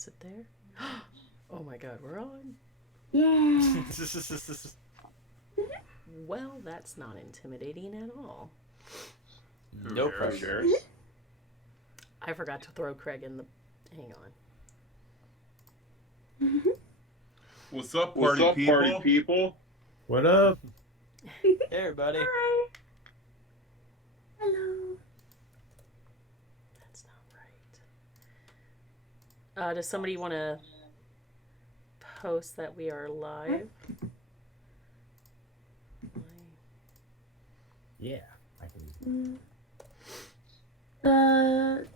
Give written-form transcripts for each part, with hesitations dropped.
Is it there? Oh my god, we're on? Yeah. Well, that's not intimidating at all. No pressure. I forgot to throw Craig in the... Hang on. What's up, party people? What up? Hey, everybody. Hi. Hello. That's not right. Does somebody want to post that we are live? Yeah, I can. The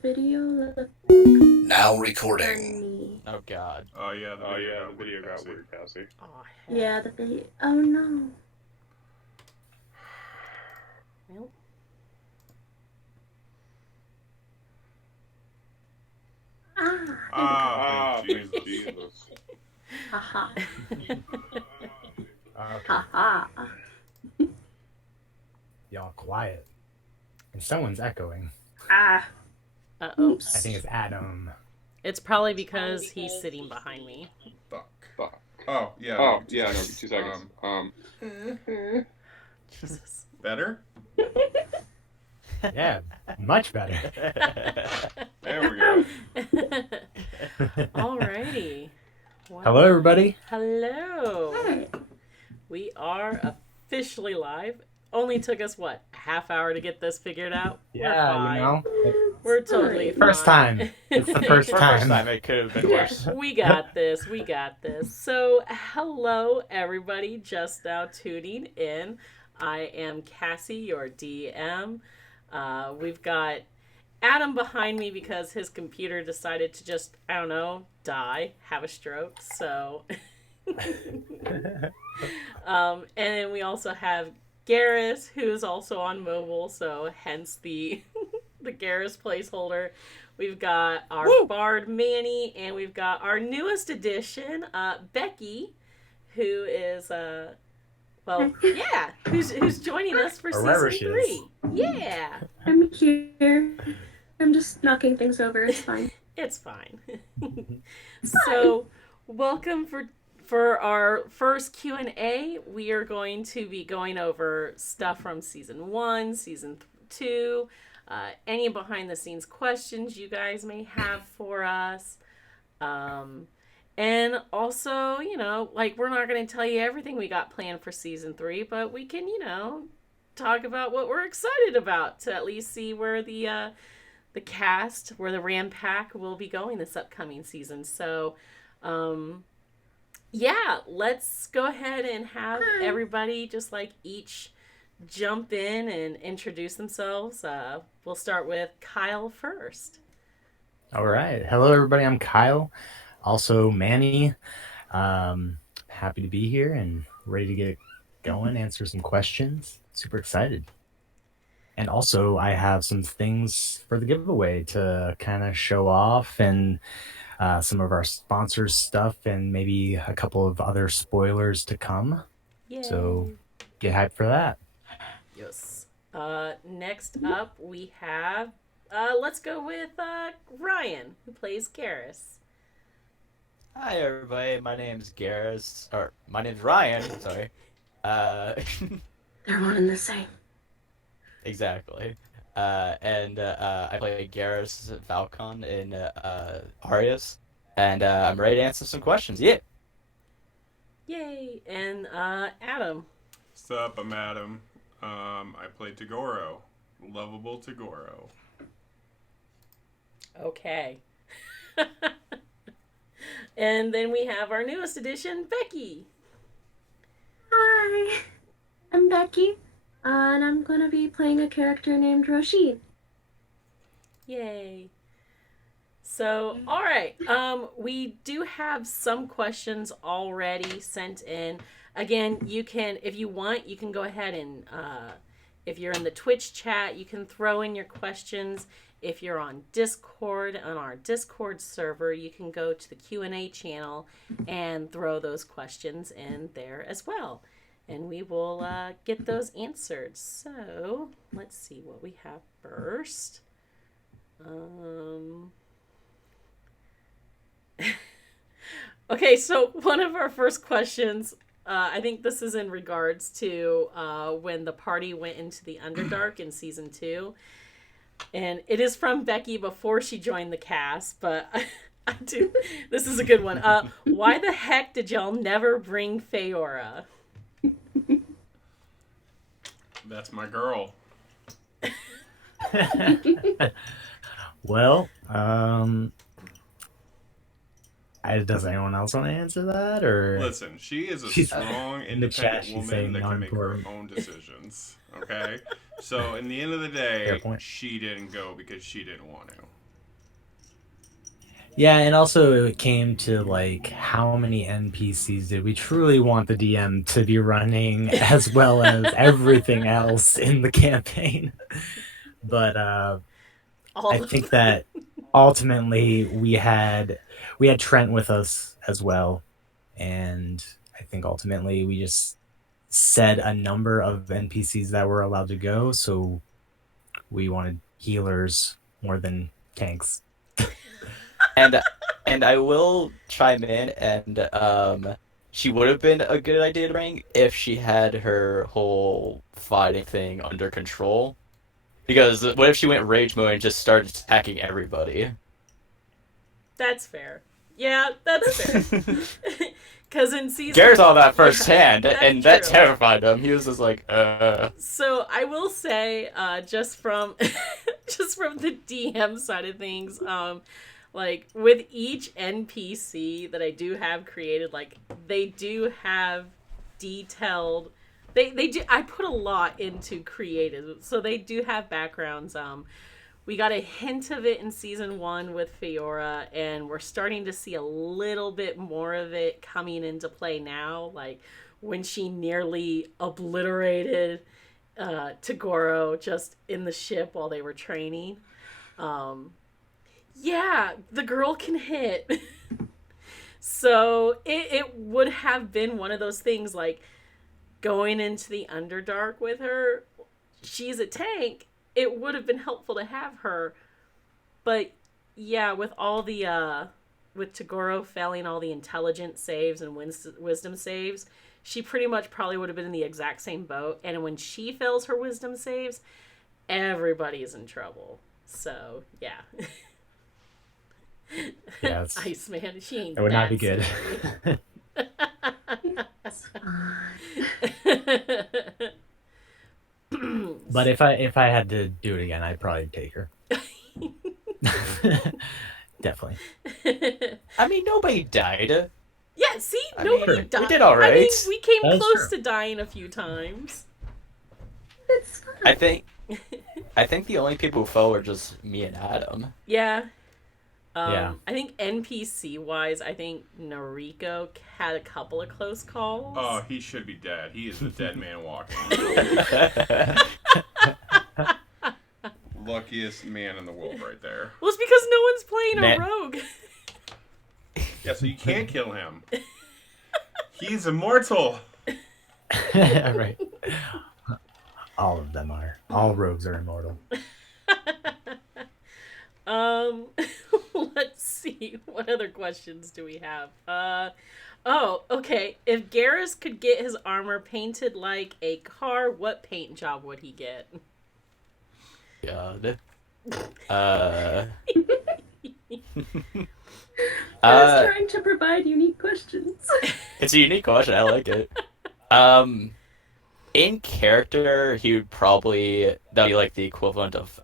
video. Now recording. Me. Oh God. Oh yeah, the video got weird, Cassie. Oh, heck. Yeah, the video. Oh no. Well, Jesus. Haha. Okay. Haha. Y'all quiet. And someone's echoing. Ah. uh-oh. I think it's Adam. It's probably because he's sitting behind me. Fuck. Oh yeah. Oh, no, yeah, no, 2 seconds. Jesus. Better? Yeah, much better. There we go. Alrighty. Well, Hello, everybody. hello. Hi. We are officially live. Only took us, what, a half hour to get this figured out? Yeah, you know. We're totally fine. First time. It's the first First time. time it could have been worse. We got this. We got this. So, hello, everybody just now tuning in. I am Cassie, your DM. We've got Adam behind me because his computer decided to just, I don't know, die, have a stroke. So, and then we also have Garrus, who's also on mobile, so hence the the Garrus placeholder. We've got our bard Manny, and we've got our newest addition, Becky, who is who's joining us for Wherever season she 3. is. Yeah, I'm here. I'm just knocking things over. It's fine. it's fine. So, welcome for our first Q&A. We are going to be going over stuff from season 1, season 2, any behind the scenes questions you guys may have for us. And also, you know, like, we're not going to tell you everything we got planned for season 3, but we can, you know, talk about what we're excited about to at least see where the cast, where the Ram Pack will be going this upcoming season. So, yeah, let's go ahead and have everybody just like each jump in and introduce themselves. We'll start with Kyle first. All right. Hello, everybody. I'm Kyle. Also, Manny. Happy to be here and ready to get going, answer some questions. Super excited. And also, I have some things for the giveaway to kind of show off and some of our sponsors' stuff and maybe a couple of other spoilers to come. Yay. So get hyped for that. Yes. Next up, we have, let's go with Ryan, who plays Garrus. Hi, everybody. My name's Garrus. Or, my name's Ryan. Sorry. They're one and the same. Exactly. And I play Garrus Falcon in Arius. And I'm ready to answer some questions. Yeah. Yay. And Adam. What's up? I'm Adam. I play Tagoro. Lovable Tagoro. Okay. And then we have our newest addition, Becky. Hi. I'm Becky. And I'm gonna be playing a character named Roshi. Yay. So, all right. We do have some questions already sent in. Again, you can, if you want, you can go ahead and, if you're in the Twitch chat, you can throw in your questions. If you're on Discord, on our Discord server, you can go to the Q&A channel and throw those questions in there as well. And we will get those answered. So, let's see what we have first. Okay, so one of our first questions, I think this is in regards to when the party went into the Underdark in season 2. And it is from Becky before she joined the cast, but I do. This is a good one. Why the heck did y'all never bring Feora? That's my girl. Well, does anyone else want to answer that, or Listen, she is a She's- strong, in the chat, independent she's woman saying that can make her non-important. own decisions. Okay? So, in the end of the Fair day, point. she didn't go because she didn't want to. Yeah, and also it came to like how many NPCs did we truly want the DM to be running, as well as everything else in the campaign. But I think that ultimately we had Trent with us as well, and I think ultimately we just said a number of NPCs that were allowed to go, so we wanted healers more than tanks. And I will chime in, and she would have been a good idea to bring if she had her whole fighting thing under control. Because what if she went rage mode and just started attacking everybody? That's fair. Yeah, that's fair. Because in season... Garrett saw that firsthand, That's and that true. terrified him. He was just like, So I will say, just from just from the DM side of things, like with each NPC that I do have created, like they do have detailed. They do. I put a lot into creative, so they do have backgrounds. We got a hint of it in season 1 with Feora, and we're starting to see a little bit more of it coming into play now. Like when she nearly obliterated Tagoro just in the ship while they were training. Yeah, the girl can hit. So it would have been one of those things like going into the Underdark with her. She's a tank. It would have been helpful to have her. But yeah, with all the with Tagoro failing all the intelligence saves and wisdom saves, she pretty much probably would have been in the exact same boat. And when she fails her wisdom saves, everybody's in trouble. So yeah. Yeah, Iceman, she ain't. it would not be that good. But if I had to do it again, I'd probably take her. Definitely. I mean, nobody died. Yeah, see, I nobody mean, died. we did all I mean, right. we came That is close true. to dying a few times. It's fine. I think the only people who fell were just me and Adam. Yeah. Yeah. I think NPC wise, I think Noriko had a couple of close calls. Oh, he should be dead. He is the dead man walking. Luckiest man in the world right there. Well, it's because no one's playing Man. a rogue. Yeah, so you can't kill him. He's immortal. Right. All of them are. All rogues are immortal. Let's see. What other questions do we have? Oh, okay. If Garrus could get his armor painted like a car, what paint job would he get? God. I was trying to provide unique questions. It's a unique question. I like it. In character, he would probably that'd be like the equivalent of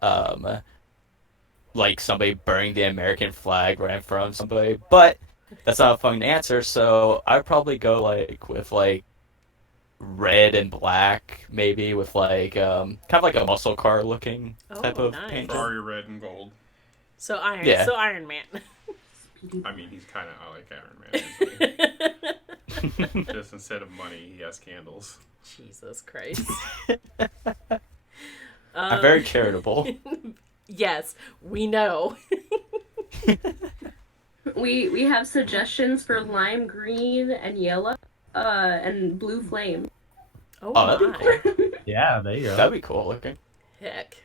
like somebody burning the American flag right in front of somebody. But that's not a fun answer, so I'd probably go like with like red and black, maybe with like kind of like a muscle car looking type of nice. paint job. Ferrari red and gold. So Iron. Yeah. So Iron Man. I mean, he's kind of like Iron Man. Isn't he? Just instead of money, he has candles. Jesus Christ. I'm very charitable. Yes, we know. We have suggestions for lime green and yellow, and blue flame. Oh, Oh, that'd be my. Yeah, there you go. That'd be cool looking. Heck.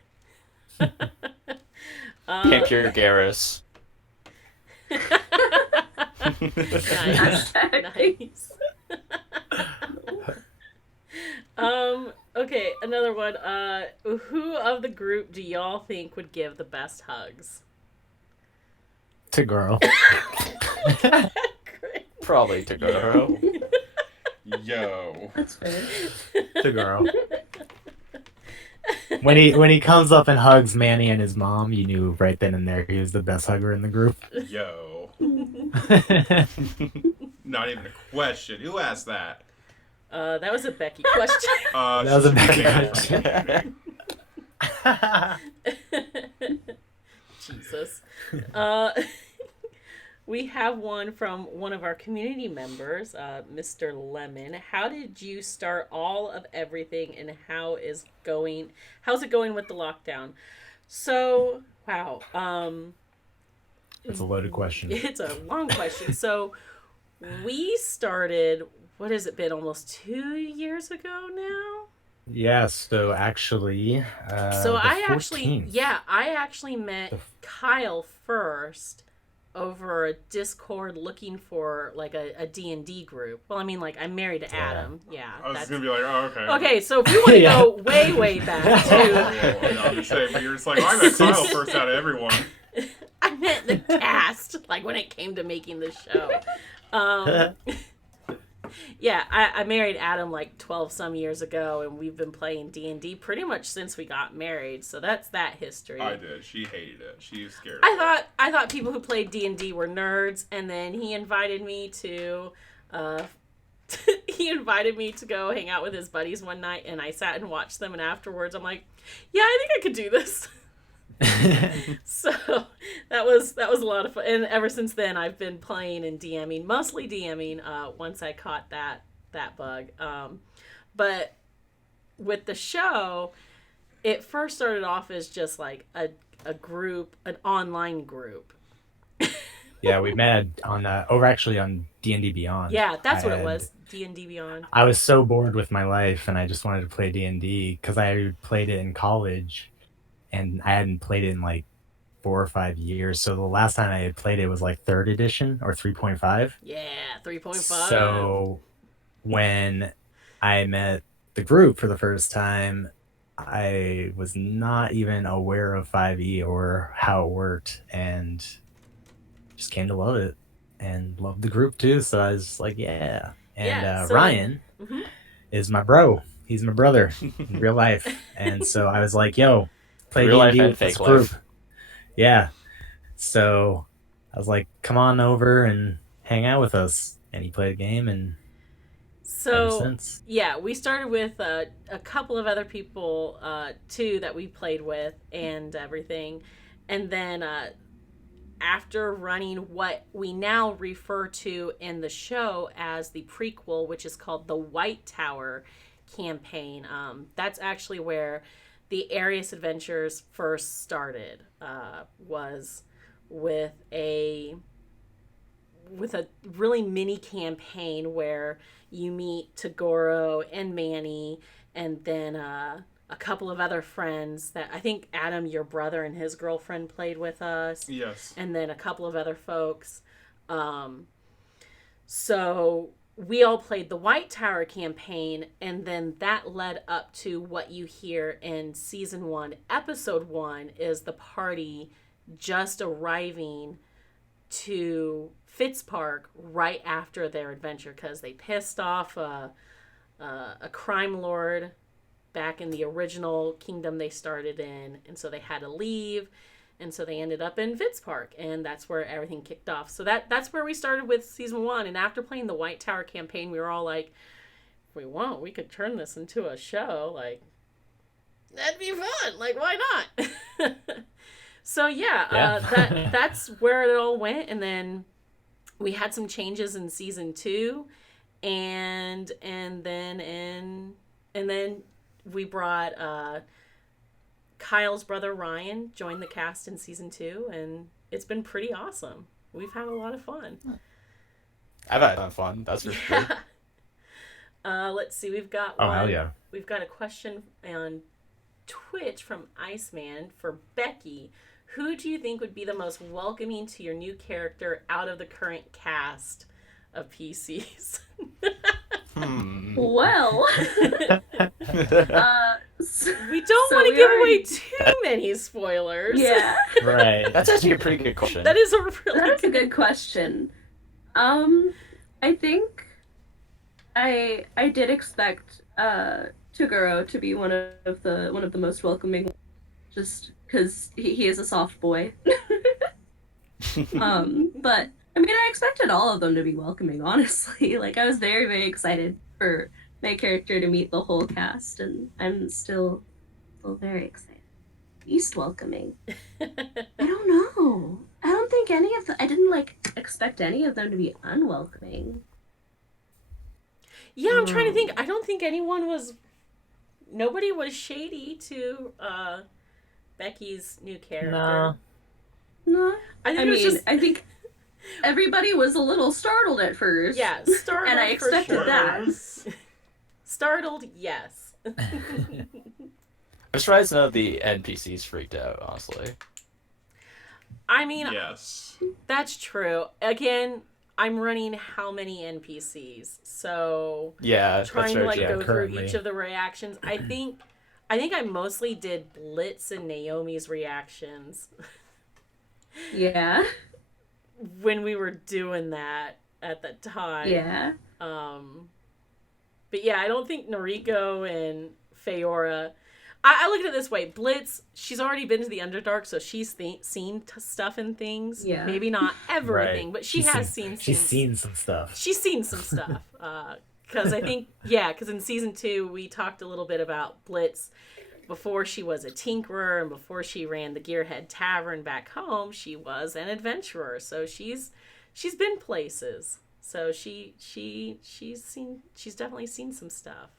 Pink your Garrus. Nice. Nice. Okay, another one. Who of the group do y'all think would give the best hugs? To girl. Probably to go. Yo. That's fair. To girl. When he comes up and hugs Manny and his mom, you knew right then and there he was the best hugger in the group. Yo. Not even a question. Who asked that? That was a Becky question. That was a bad question. Jesus. We have one from one of our community members, Mr. Lemon. How did you start all of everything, and how's it going with the lockdown? So, wow. That's a loaded question. It's a long question. So, we started, what has it been, almost 2 years ago now? Yeah, so actually, So the I actually met Kyle first over a Discord looking for like a D&D group. Well, I mean, like, I'm married to Adam. Yeah. I was gonna be like, oh, okay. Okay, so if we want to go way, way back to... I'm just saying, but you're just like, I met Kyle first out of everyone. I meant the cast, like when it came to making the show. Yeah, I married Adam like 12 some years ago, and we've been playing D&D pretty much since we got married. So that's that history. I did. She hated it. She was scared. I thought people who played D&D were nerds, and then he invited me to go hang out with his buddies one night, and I sat and watched them, and afterwards I'm like, yeah, I think I could do this. So that was a lot of fun, and ever since then I've been playing and DMing, mostly DMing. Once I caught that bug, but with the show, it first started off as just like a group, an online group. Yeah, we met on on D&D Beyond. Yeah, that's what it was. D&D Beyond. I was so bored with my life, and I just wanted to play D&D because I played it in college. And I hadn't played it in like 4 or 5 years. So the last time I had played it was like 3rd edition or 3.5. Yeah, 3.5. So when I met the group for the first time, I was not even aware of 5e or how it worked, and just came to love it and loved the group too. So I was like, yeah. And Ryan is my bro. He's my brother in real life. And so I was like, yo, play real D&D life and with this fake group. life. Yeah. So I was like, come on over and hang out with us. And he played a game, and ever since. Yeah, we started with a couple of other people too that we played with and everything. And then after running what we now refer to in the show as the prequel, which is called the White Tower campaign, that's actually where the Arius Adventures first started, was with a really mini campaign where you meet Tagoro and Manny, and then a couple of other friends that I think Adam, your brother, and his girlfriend played with us. Yes. And then a couple of other folks. So we all played the White Tower campaign, and then that led up to what you hear in season 1, episode 1, is the party just arriving to Fitzpark right after their adventure because they pissed off a crime lord back in the original kingdom they started in, and so they had to leave. And so they ended up in Fitzpark, and that's where everything kicked off. So that's where we started with season 1. And after playing the White Tower campaign, we were all like, if we want, we could turn this into a show. Like, that'd be fun. Like, why not? So that's where it all went. And then we had some changes in season 2, and then we brought Kyle's brother Ryan joined the cast in season 2, and it's been pretty awesome. We've had a lot of fun. I've had fun. That's for sure. Let's see. We've got hell yeah. We've got a question on Twitch from Iceman for Becky. who do you think would be the most welcoming to your new character out of the current cast of PCs? Well, we don't want to give away too many spoilers. Yeah. Right. That's actually a pretty good question. That is a really That's a good question. I think I did expect Toguro to be one of the most welcoming, just because he is a soft boy. But I mean, I expected all of them to be welcoming, honestly. Like, I was very, very excited for my character to meet the whole cast, and I'm still very excited. Least welcoming. I don't know. I don't think any of I didn't, expect any of them to be unwelcoming. Yeah, I'm trying to think. I don't think nobody was shady to Becky's new character. No. I think everybody was a little startled at first. Yeah, startled. And I expected that. Startled, yes. I'm surprised none of the NPCs freaked out, honestly. I mean, yes, that's true. Again, I'm running how many NPCs, so Yeah, trying that's to very go true. through each of the reactions. I think I mostly did Blitz and Naomi's reactions. Yeah. When we were doing that at the time. Yeah. But yeah, I don't think Noriko and Feora. I look at it this way: Blitz, she's already been to the Underdark, so she's seen stuff and things. Yeah. Maybe not everything, Right. but she's seen some stuff. She's seen some stuff. Because I think, because in season 2 we talked a little bit about Blitz. Before she was a tinkerer and before she ran the Gearhead Tavern back home, she was an adventurer. So she's been places. So she's definitely seen some stuff.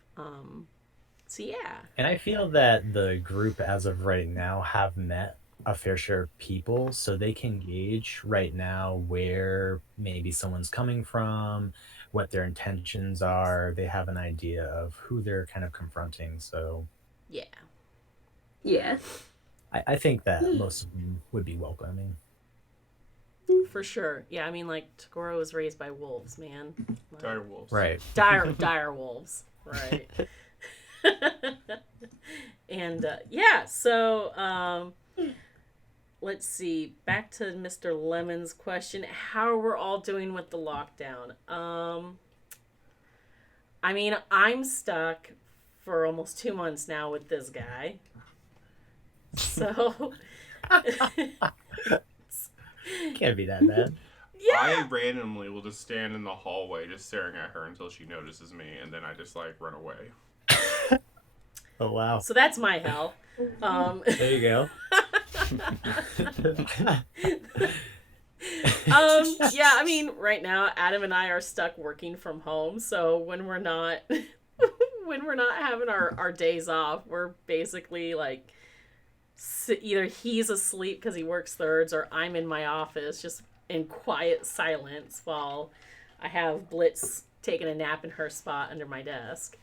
So yeah. And I feel that the group as of right now have met a fair share of people, so they can gauge right now where maybe someone's coming from, what their intentions are. They have an idea of who they're kind of confronting. So Yeah. Yeah. I think that most of them would be welcoming. For sure. Yeah, I mean, Toguro was raised by wolves, man. dire wolves. Right. Dire wolves. Right. And, so, let's see. Back to Mr. Lemon's question. How we're all doing with the lockdown? I mean, I'm stuck for almost 2 months now with this guy. So... Can't be that bad. Yeah. I randomly will just stand in the hallway just staring at her until she notices me, and then I just run away. Oh wow. So that's my hell. There you go. Yeah, I mean, right now Adam and I are stuck working from home, so when we're not having our days off, we're basically either he's asleep because he works thirds, or I'm in my office just in quiet silence while I have Blitz taking a nap in her spot under my desk.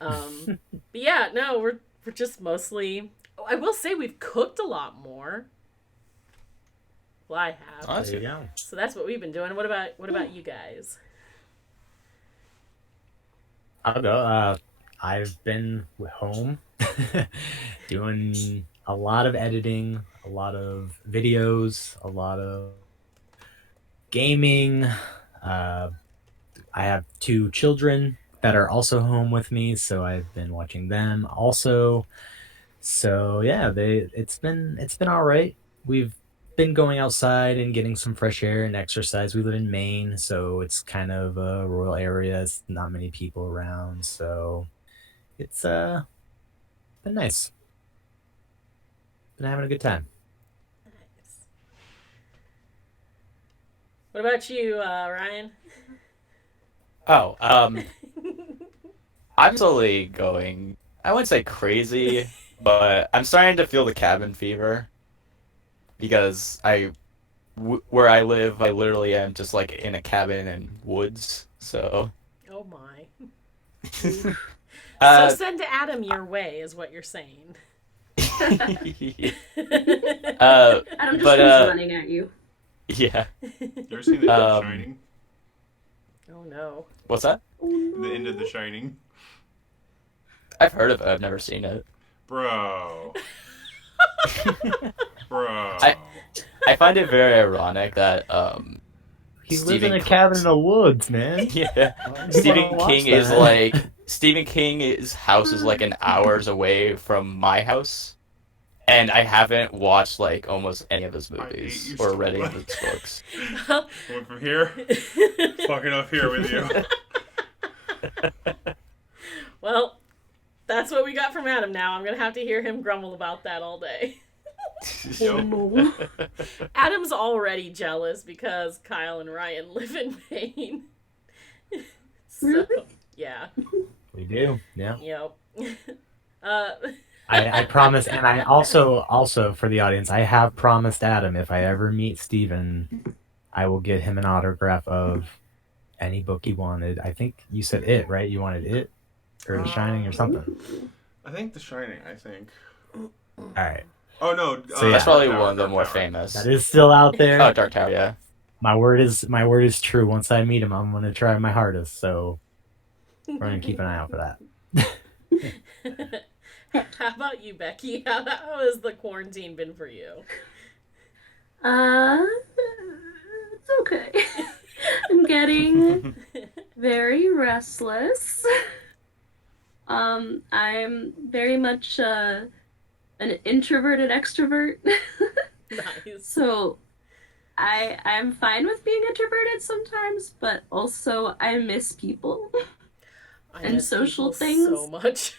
But yeah, no, we're just mostly. I will say we've cooked a lot more. Well, I have. Oh, There you go. So that's what we've been doing. What about you guys? I'll go. I've been home doing a lot of editing, a lot of videos, a lot of gaming. I have 2 children that are also home with me, so I've been watching them also. So yeah, it's been all right. We've been going outside and getting some fresh air and exercise. We live in Maine, so it's kind of a rural area. It's not many people around, so it's been nice. Been having a good time. Nice. What about you, Ryan? Oh, I'm totally going, I wouldn't say crazy, but I'm starting to feel the cabin fever. Because where I live, I literally am just in a cabin in woods, so. Oh my. Uh, So send Adam your way, is what you're saying. Adam just but comes running at you. yeah. You ever seen the end of The Shining? Oh no. What's that? The end of The Shining? I've heard of it. I've never seen it. Bro. Bro. I find it very ironic that He lives Stephen in a cabin in the woods, man. yeah, You Stephen wanna watch King is that? like Stephen King's house is like an hours away from my house, and I haven't watched like almost any of his I hate movies you or so read any of much. his books. Went from here, fucking up here with you. Well, that's what we got from Adam now. I'm going to have to hear him grumble about that all day. Yo. Adam's already jealous because Kyle and Ryan live in Maine. So, Really? yeah. We do, yeah. Yep. I promise, and I also for the audience, I have promised Adam if I ever meet Steven, I will get him an autograph of any book he wanted. I think you said It, right? You wanted It or The Shining or something. I think The Shining, I think. All right, Oh, no. So, yeah. That's probably Dark one of the Tower, more Dark Tower. famous. that is still out there. Oh, Dark Tower, yeah. My word is true. Once I meet him, I'm gonna try my hardest. So we're gonna keep an eye out for that. How about you, Becky? How has the quarantine been for you? It's okay. I'm getting very restless. I'm very much an introverted extrovert. Nice. So I'm fine with being introverted sometimes, but also I miss people. I and miss social people things. so much.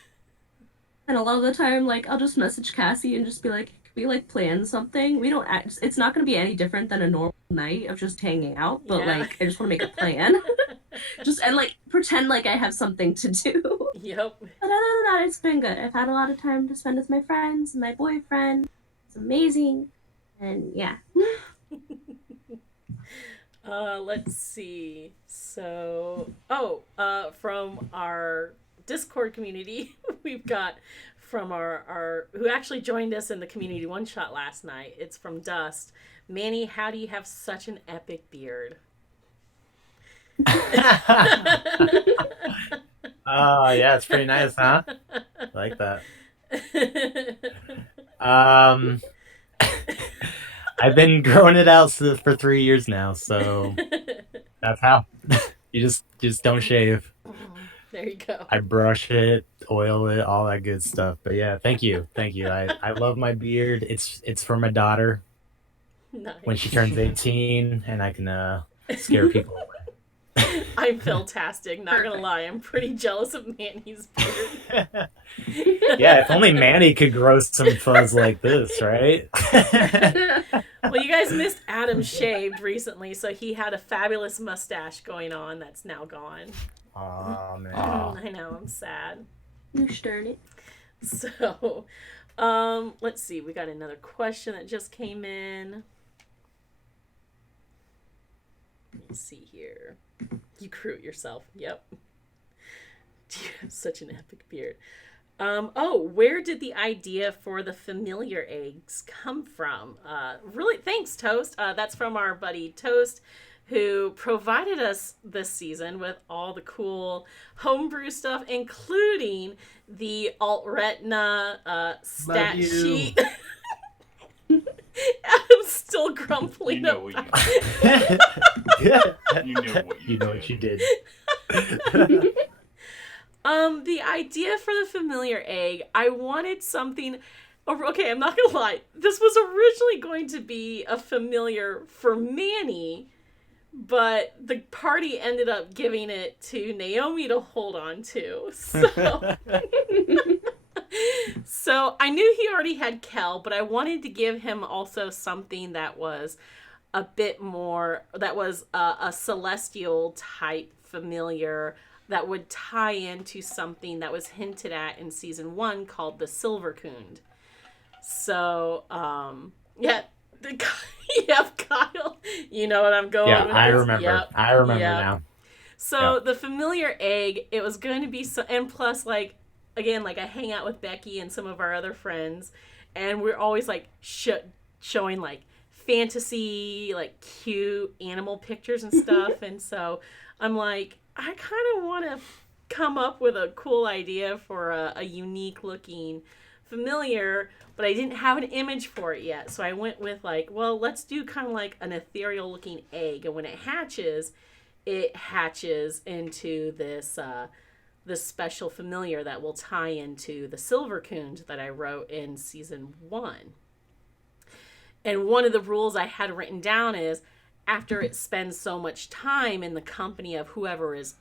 And a lot of the time, like, I'll just message Cassie and just be like, can we, like, plan something? We don't act, it's not going to be any different than a normal night of just hanging out, but, Yeah. like, I just want to make a plan. And, like, pretend like I have something to do. Yep. But other than that, it's been good. I've had a lot of time to spend with my friends and my boyfriend. It's amazing. And, yeah. Let's see. So, from our Discord community, we've got from our who actually joined us in the community one shot last night. It's from Dust. Manny, how do you have such an epic beard? Oh yeah, it's pretty nice, huh? I like that. I've been growing it out for 3 years now, so that's how. You just don't shave. There you go. I brush it, oil it, all that good stuff. But yeah, thank you. I love my beard. It's for my daughter Nice. when she turns 18, and I can scare people away. I'm fantastic. Not gonna lie, I'm pretty jealous of Manny's beard. Yeah, if only Manny could grow some fuzz like this, right? Well, you guys missed Adam shaved recently, so he had a fabulous mustache going on that's now gone. Oh man. I know, I'm sad. You darn it. So, let's see. We got another question that just came in. Let's see here. You grew it yourself. Yep. You have such an epic beard. Where did the idea for the familiar eggs come from? Really, thanks, Toast. That's from our buddy Toast, who provided us this season with all the cool homebrew stuff, including the alt-retina stat sheet. Adam's still grumbling. You know what about you know what you You know what you did. The idea for the familiar egg, I wanted something. Okay, I'm not gonna lie. This was originally going to be a familiar for Manny, but the party ended up giving it to Naomi to hold on to. So I knew he already had Kel, but I wanted to give him also something that was a bit more, that was a celestial type familiar that would tie into something that was hinted at in season 1 called the Silvercoon. So, yep, Kyle, you know what I'm going Yeah, with. I remember. Yep. I remember Yep. now. So Yep. the familiar egg, it was going to be so, and plus, like, again, like I hang out with Becky and some of our other friends, and we're always like showing like fantasy, like cute animal pictures and stuff. And so I'm like, I kind of want to come up with a cool idea for a unique looking familiar, but I didn't have an image for it yet. So I went with like, well, let's do kind of like an ethereal looking egg. And when it hatches into this special familiar that will tie into the silver coon that I wrote in season 1. And one of the rules I had written down is after it spends so much time in the company of whoever is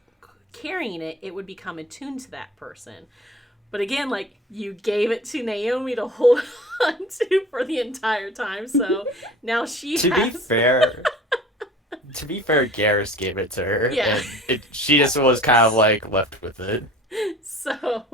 carrying it, it would become attuned to that person. But again, like, you gave it to Naomi to hold on to for the entire time, so now she To be fair, Garrus gave it to her, Yeah. and she just was kind of like left with it. So,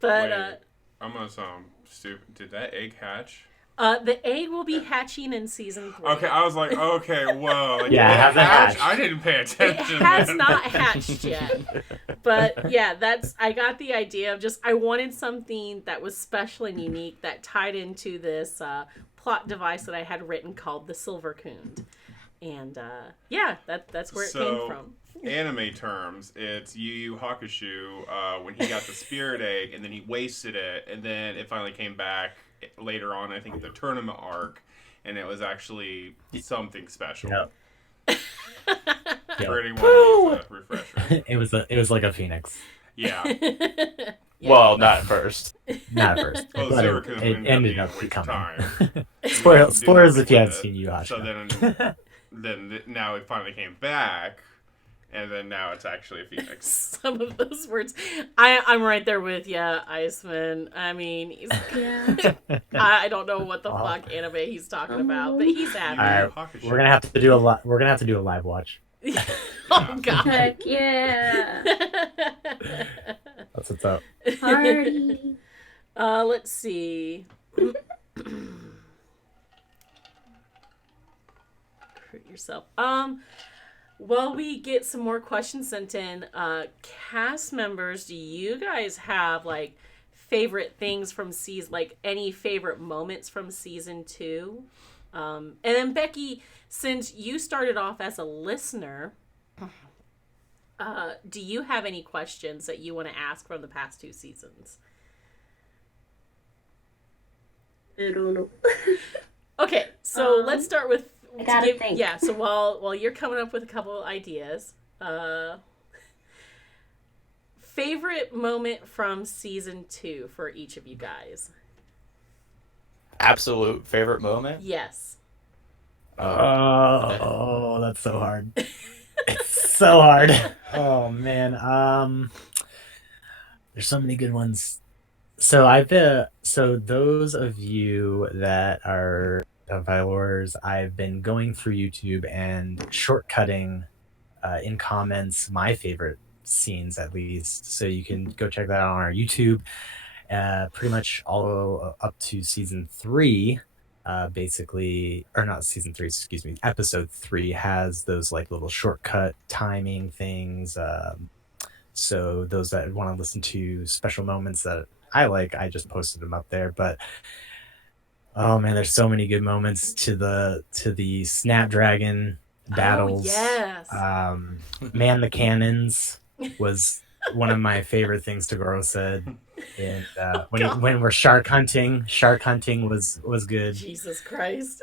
but Wait, I'm gonna sound stupid. Did that egg hatch? the egg will be hatching in season 3. Okay, I was like, okay, whoa. Like, Yeah, it did hasn't hatch? hatched. I didn't pay It attention. has man. not hatched yet. But yeah, I got the idea of just, I wanted something that was special and unique that tied into this plot device that I had written called the Silver Coon. And yeah, that's where it came from. Anime terms, it's Yu Yu Hakusho when he got the spirit egg and then he wasted it and then it finally came back later on, I think the tournament arc, and it was actually something special. Yep. For anyone who needs a refresher. It was like a phoenix. Yeah. Yeah. Well, not at first. Not at first, Well, but Zero it, could it ended up a waste of becoming. time. Spoilers if you haven't With seen Yu Yu So Hakusho. then now it finally came back, and then now it's actually a phoenix. Some of those words, I'm right there with you, Iceman. I mean, Yeah. I don't know what the fuck anime he's talking about, but he's happy. Alright, Hakusho. we're gonna have to do a live watch. Oh god. Heck yeah. That's what's up. Party. Let's see. Hurt yourself. While we get some more questions sent in, cast members, do you guys have like favorite things from season, like any favorite moments from season 2? And then Becky, since you started off as a listener, do you have any questions that you want to ask from the past 2 seasons? I don't know. Okay, so let's start with. I gotta think. Yeah, so while you're coming up with a couple ideas, favorite moment from season 2 for each of you guys? Absolute favorite moment? Yes. Oh, that's so hard. It's so hard. Oh man. There's so many good ones. So so those of you that are followers, I've been going through YouTube and shortcutting in comments my favorite scenes, at least. So you can go check that out on our YouTube. Pretty much all up to season 3. Basically, or not season 3, excuse me, episode 3 has those like little shortcut timing things. So those that want to listen to special moments that I like, I just posted them up there. But oh man, there's so many good moments to the Snapdragon battles. Oh, yes. Man the cannons was one of my favorite things Tagoro said. And when we're shark hunting was good. Jesus Christ.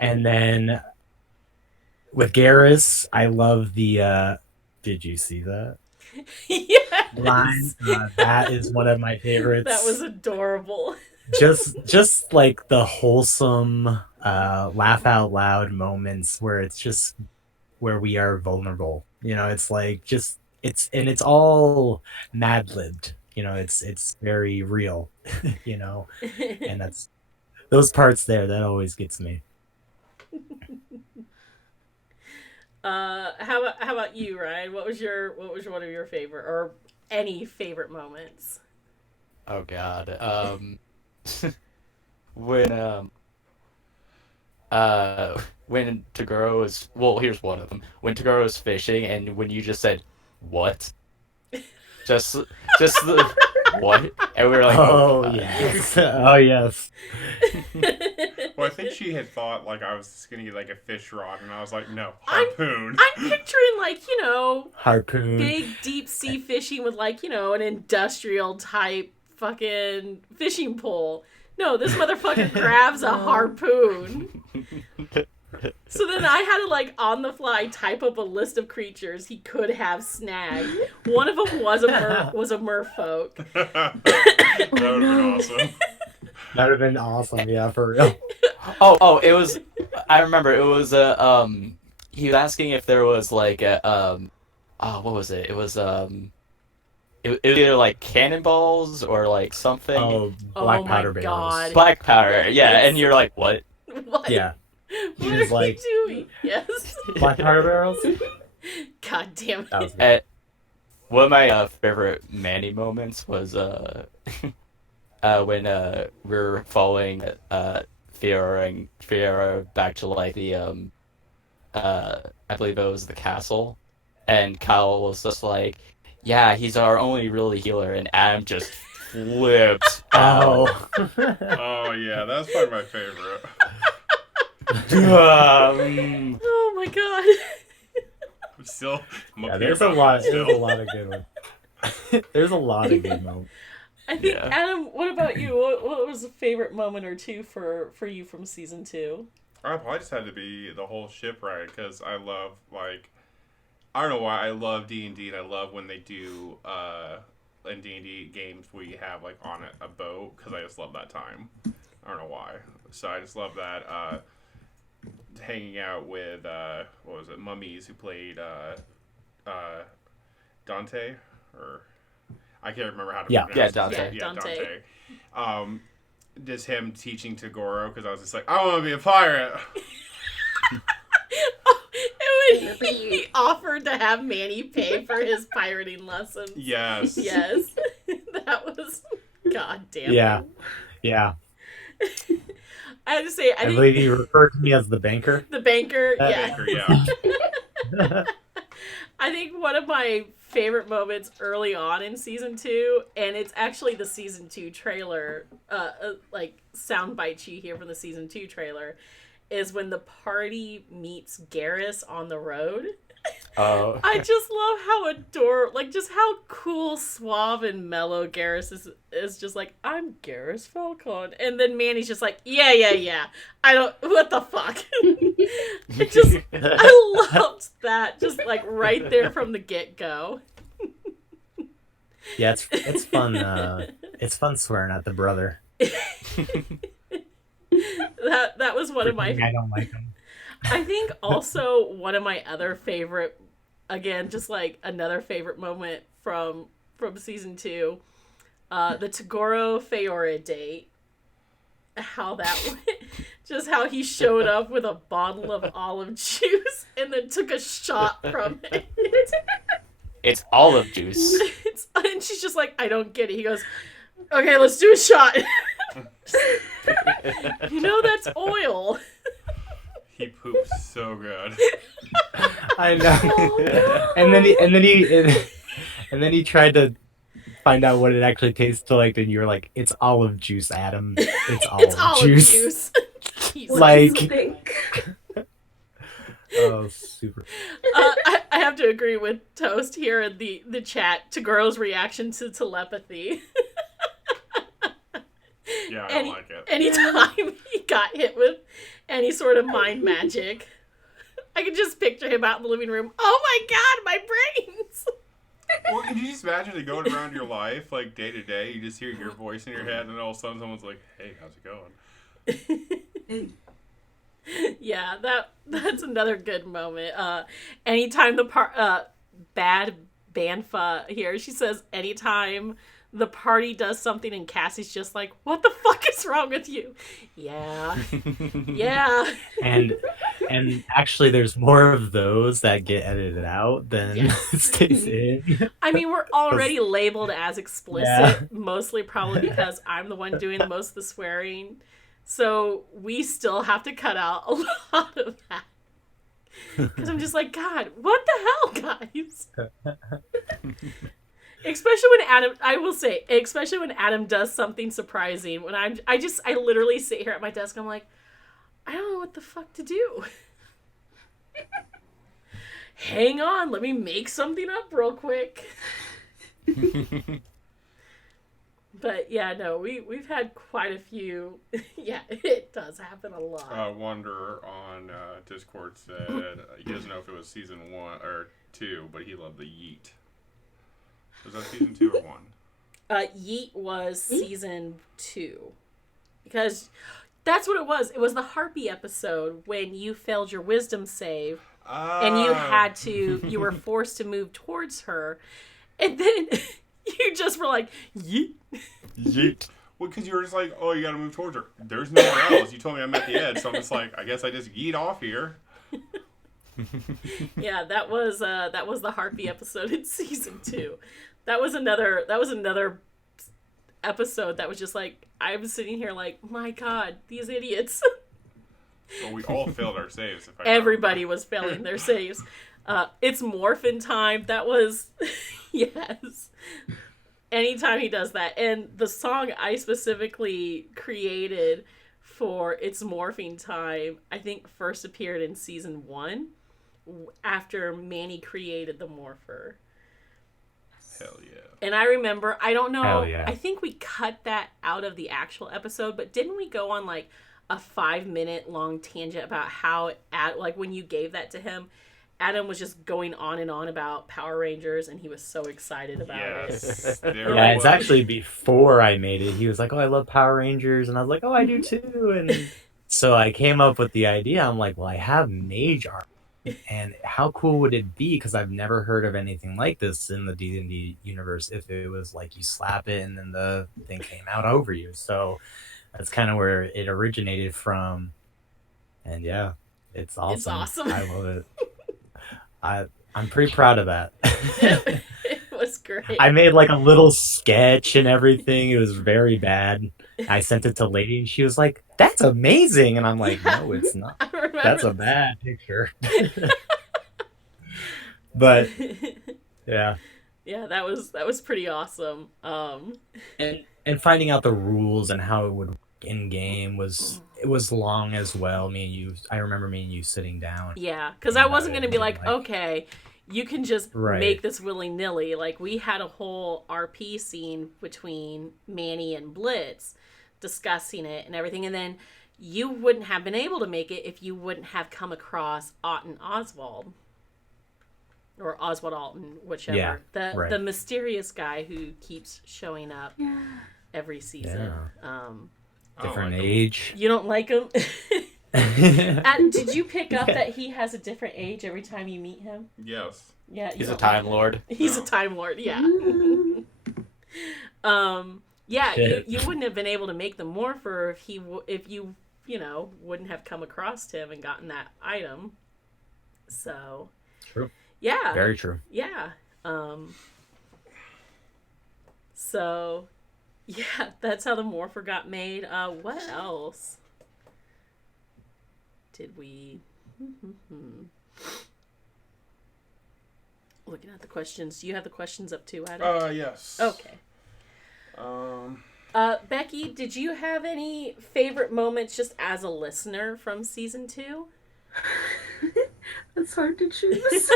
And then with Garrus, I love the did you see that Yes. line? That is one of my favorites. That was adorable. just like the wholesome laugh out loud moments where it's just where we are vulnerable. You know, it's like it's all mad libbed. You know, it's very real. You know, and that's those parts there that always gets me. How about you, Ryan? What was one of your favorite or any favorite moments? Oh god. When Tagoro was, well, here's one of them. When Tagoro was fishing and when you just said, "What?" just the what? And we were like, Oh God. yes. Oh yes. Well, I think she had thought like I was just gonna get like a fish rod, and I was like, no, I'm- harpoon. I'm picturing like, Harpoon. big deep sea fishing with like, an industrial type fucking fishing pole. No, this motherfucker grabs a harpoon. So then I had to like on the fly type up a list of creatures he could have snagged. One of them was a merfolk. That would have been awesome. That would have been awesome. Yeah, for real. Oh, it was. I remember it was he was asking if there was like a what was it? It was it was either like cannonballs or like something. Oh, black Oh my powder barrels. God. Black powder. Yeah, and you're like, what? What? Yeah, What was are like- you doing? Yes. black powder barrels. God damn That it. was good. One of my favorite Manny moments was when we're following Fiora back to like the I believe it was the castle, and Kyle was just like, yeah, he's our only really healer, and Adam just flipped out. Oh. Oh yeah, that's probably my favorite. Oh my god. I'm still. I'm up Yeah, here there's a about lot. it There's still. a lot of good ones. There's a lot of good moments. I think Yeah. Adam, what about you? What was a favorite moment or two for you from season 2? I probably just had to be the whole ship ride because I love like I don't know why I love D&D and I love when they do in D&D games where you have like on a boat because I just love that time. I don't know why. So I just love that hanging out with what was it, mummies who played Dante or I can't remember how to Yeah. pronounce Yeah, his Dante. name. Yeah, Dante. Dante. Just him teaching Tagoro because I was just like, I want to be a pirate. And when he offered to have Manny pay for his pirating lessons. Yes. Yes. That was goddamn. Yeah, yeah. I have to say, I I think believe you referred to me as the banker. the banker, That yeah. Banker, yeah. I think one of my favorite moments early on in season 2, and it's actually the season 2 trailer, like soundbite you hear from the season 2 trailer, is when the party meets Garrus on the road. Oh. I just love how just how cool, suave, and mellow Garrus is just like, I'm Garrus Falcon. And then Manny's just like, yeah. What the fuck? I loved that, just like right there from the get-go. Yeah, it's fun. It's fun swearing at the brother. That was one of my... I don't like him. I think also one of my other favorite, again, just like another favorite moment from season 2, the Tagoro Feora date. How that went. Just how he showed up with a bottle of olive juice and then took a shot from it. It's olive juice. And she's just like, I don't get it. He goes, okay, let's do a shot. That's oil. He poops so good. I know. Oh, no. And then he tried to find out what it actually tastes like, and you were like, "It's olive juice, Adam. It's olive, It's olive juice. Jesus. Like- What do you think? Oh, super. I have to agree with Toast here in the chat. Tagoro's reaction to telepathy. Yeah, I don't like it. Anytime he got hit with any sort of mind magic, I could just picture him out in the living room. Oh my god, my brains! Well, can you just imagine it going around your life, like day to day, you just hear your voice in your head, and all of a sudden someone's like, hey, how's it going? Yeah, that's another good moment. Anytime bad Banfa here, she says anytime the party does something and Cassie's just like, what the fuck is wrong with you? Yeah. Yeah. And actually, there's more of those that get edited out than stays in. I mean, we're already labeled as explicit, Yeah. mostly probably because I'm the one doing the most of the swearing. So we still have to cut out a lot of that. Because I'm just like, God, what the hell, guys? Especially when Adam, I will say, especially when Adam does something surprising. When I literally sit here at my desk. I'm like, I don't know what the fuck to do. Hang on, let me make something up real quick. But yeah, no, we've had quite a few. Yeah, it does happen a lot. Wanderer on Discord said he doesn't know if it was season 1 or 2, but he loved the yeet. Was that season 2 or 1? Yeet was season 2. Because that's what it was. It was the harpy episode when you failed your wisdom save. And you were forced to move towards her. And then you just were like, yeet. Yeet. Well, because you were just like, oh, you got to move towards her. There's nowhere else. You told me I'm at the edge, so I'm just like, I guess I just yeet off here. Yeah, that was the harpy episode in season 2. That was another episode that was just like, I was sitting here like, my God, these idiots. Well, we all failed our saves. Everybody was failing their saves. It's morphin time. That was, yes. Anytime he does that. And the song I specifically created for It's Morphing Time, I think first appeared in season 1 after Manny created the morpher. Hell yeah. And I remember, I don't know, Hell yeah. I think we cut that out of the actual episode, but didn't we go on like a 5-minute long tangent about how, like when you gave that to him, Adam was just going on and on about Power Rangers, and he was so excited about Yes. it. Yeah, it's actually before I made it. He was like, oh, I love Power Rangers. And I was like, oh, I do too. And so I came up with the idea. I'm like, well, I have mage art. And how cool would it be? Because I've never heard of anything like this in the D&D universe. If it was like you slap it and then the thing came out over you. So that's kind of where it originated from. And yeah, it's awesome. It's awesome. I love it. I'm pretty proud of that. It was great. I made like a little sketch and everything. It was very bad. I sent it to Lady and she was like, that's amazing. And I'm like, no, it's not. That's a bad picture. But yeah. Yeah, that was pretty awesome. And finding out the rules and how it would work in game was long as well. I remember me and you sitting down. Yeah, because I wasn't going to be like, okay, you can just Right. make this willy-nilly. Like, we had a whole RP scene between Manny and Blitz discussing it and everything, and then you wouldn't have been able to make it if you wouldn't have come across Alton Oswald. Or Oswald Alton, whichever. Yeah, the mysterious guy who keeps showing up every season. Yeah. I don't Different like 'em. age. You don't like him? Did you pick up that he has a different age every time you meet him? Yes. Yeah, He's a Time Lord. He's a Time Lord. Yeah. Yeah. Shit. You wouldn't have been able to make the morpher if you wouldn't have come across him and gotten that item. So. True. Yeah. Very true. Yeah. So. Yeah, that's how the morpher got made. What else did we... Looking at the questions. Do you have the questions up too, Adam? Yes. Okay. Um, Becky, did you have any favorite moments just as a listener from season 2? It's hard to choose.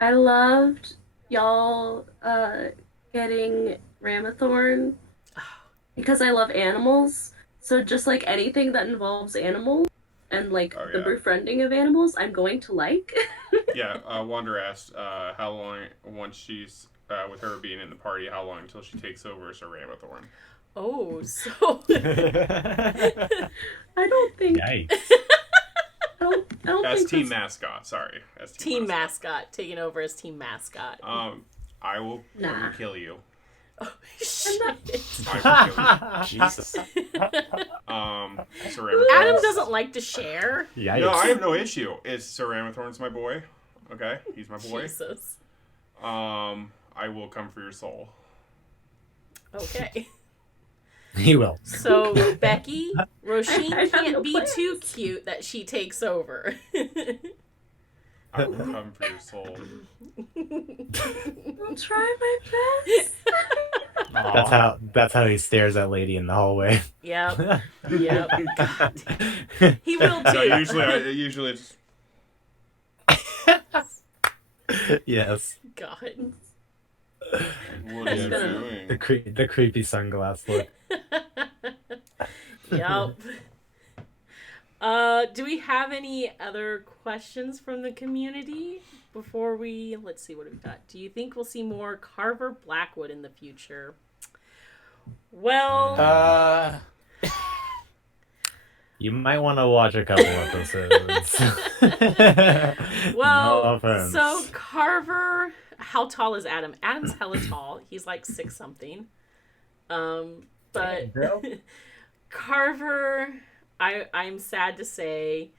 I loved y'all getting Ramathorn because I love animals. So just like anything that involves animals and like the befriending of animals, I'm going to like. yeah, Wander asked how long, once she's with her being in the party, how long until she takes over as a Ramathorn? Oh, so... I don't think... Yikes. I don't As think team that's... mascot, sorry. As Team mascot. Taking over as team mascot. I will kill you. Oh, shit. I will kill you. Jesus. So Adam doesn't like to share. Yikes. No, I have no issue. Sir Ramathorn's my boy. Okay, he's my boy. Jesus. I will come for your soul. Okay. He will. So, Becky, Roisin I have can't no be plans. too cute that she takes over. I will come for your soul. I'll try my best. That's how he stares at Lady in the hallway. Yep. Yep. God. He will too. No, usually it's Yes. God. what are you doing? The creepy sunglass look. Yep. Do we have any other questions from the community before we, let's see what we've got. Do you think we'll see more Carver Blackwood in the future? Well, You might want to watch a couple episodes. well, No offense. so Carver, how tall is Adam? Adam's hella tall. He's like 6 something. But Bro. Carver, I'm sad to say,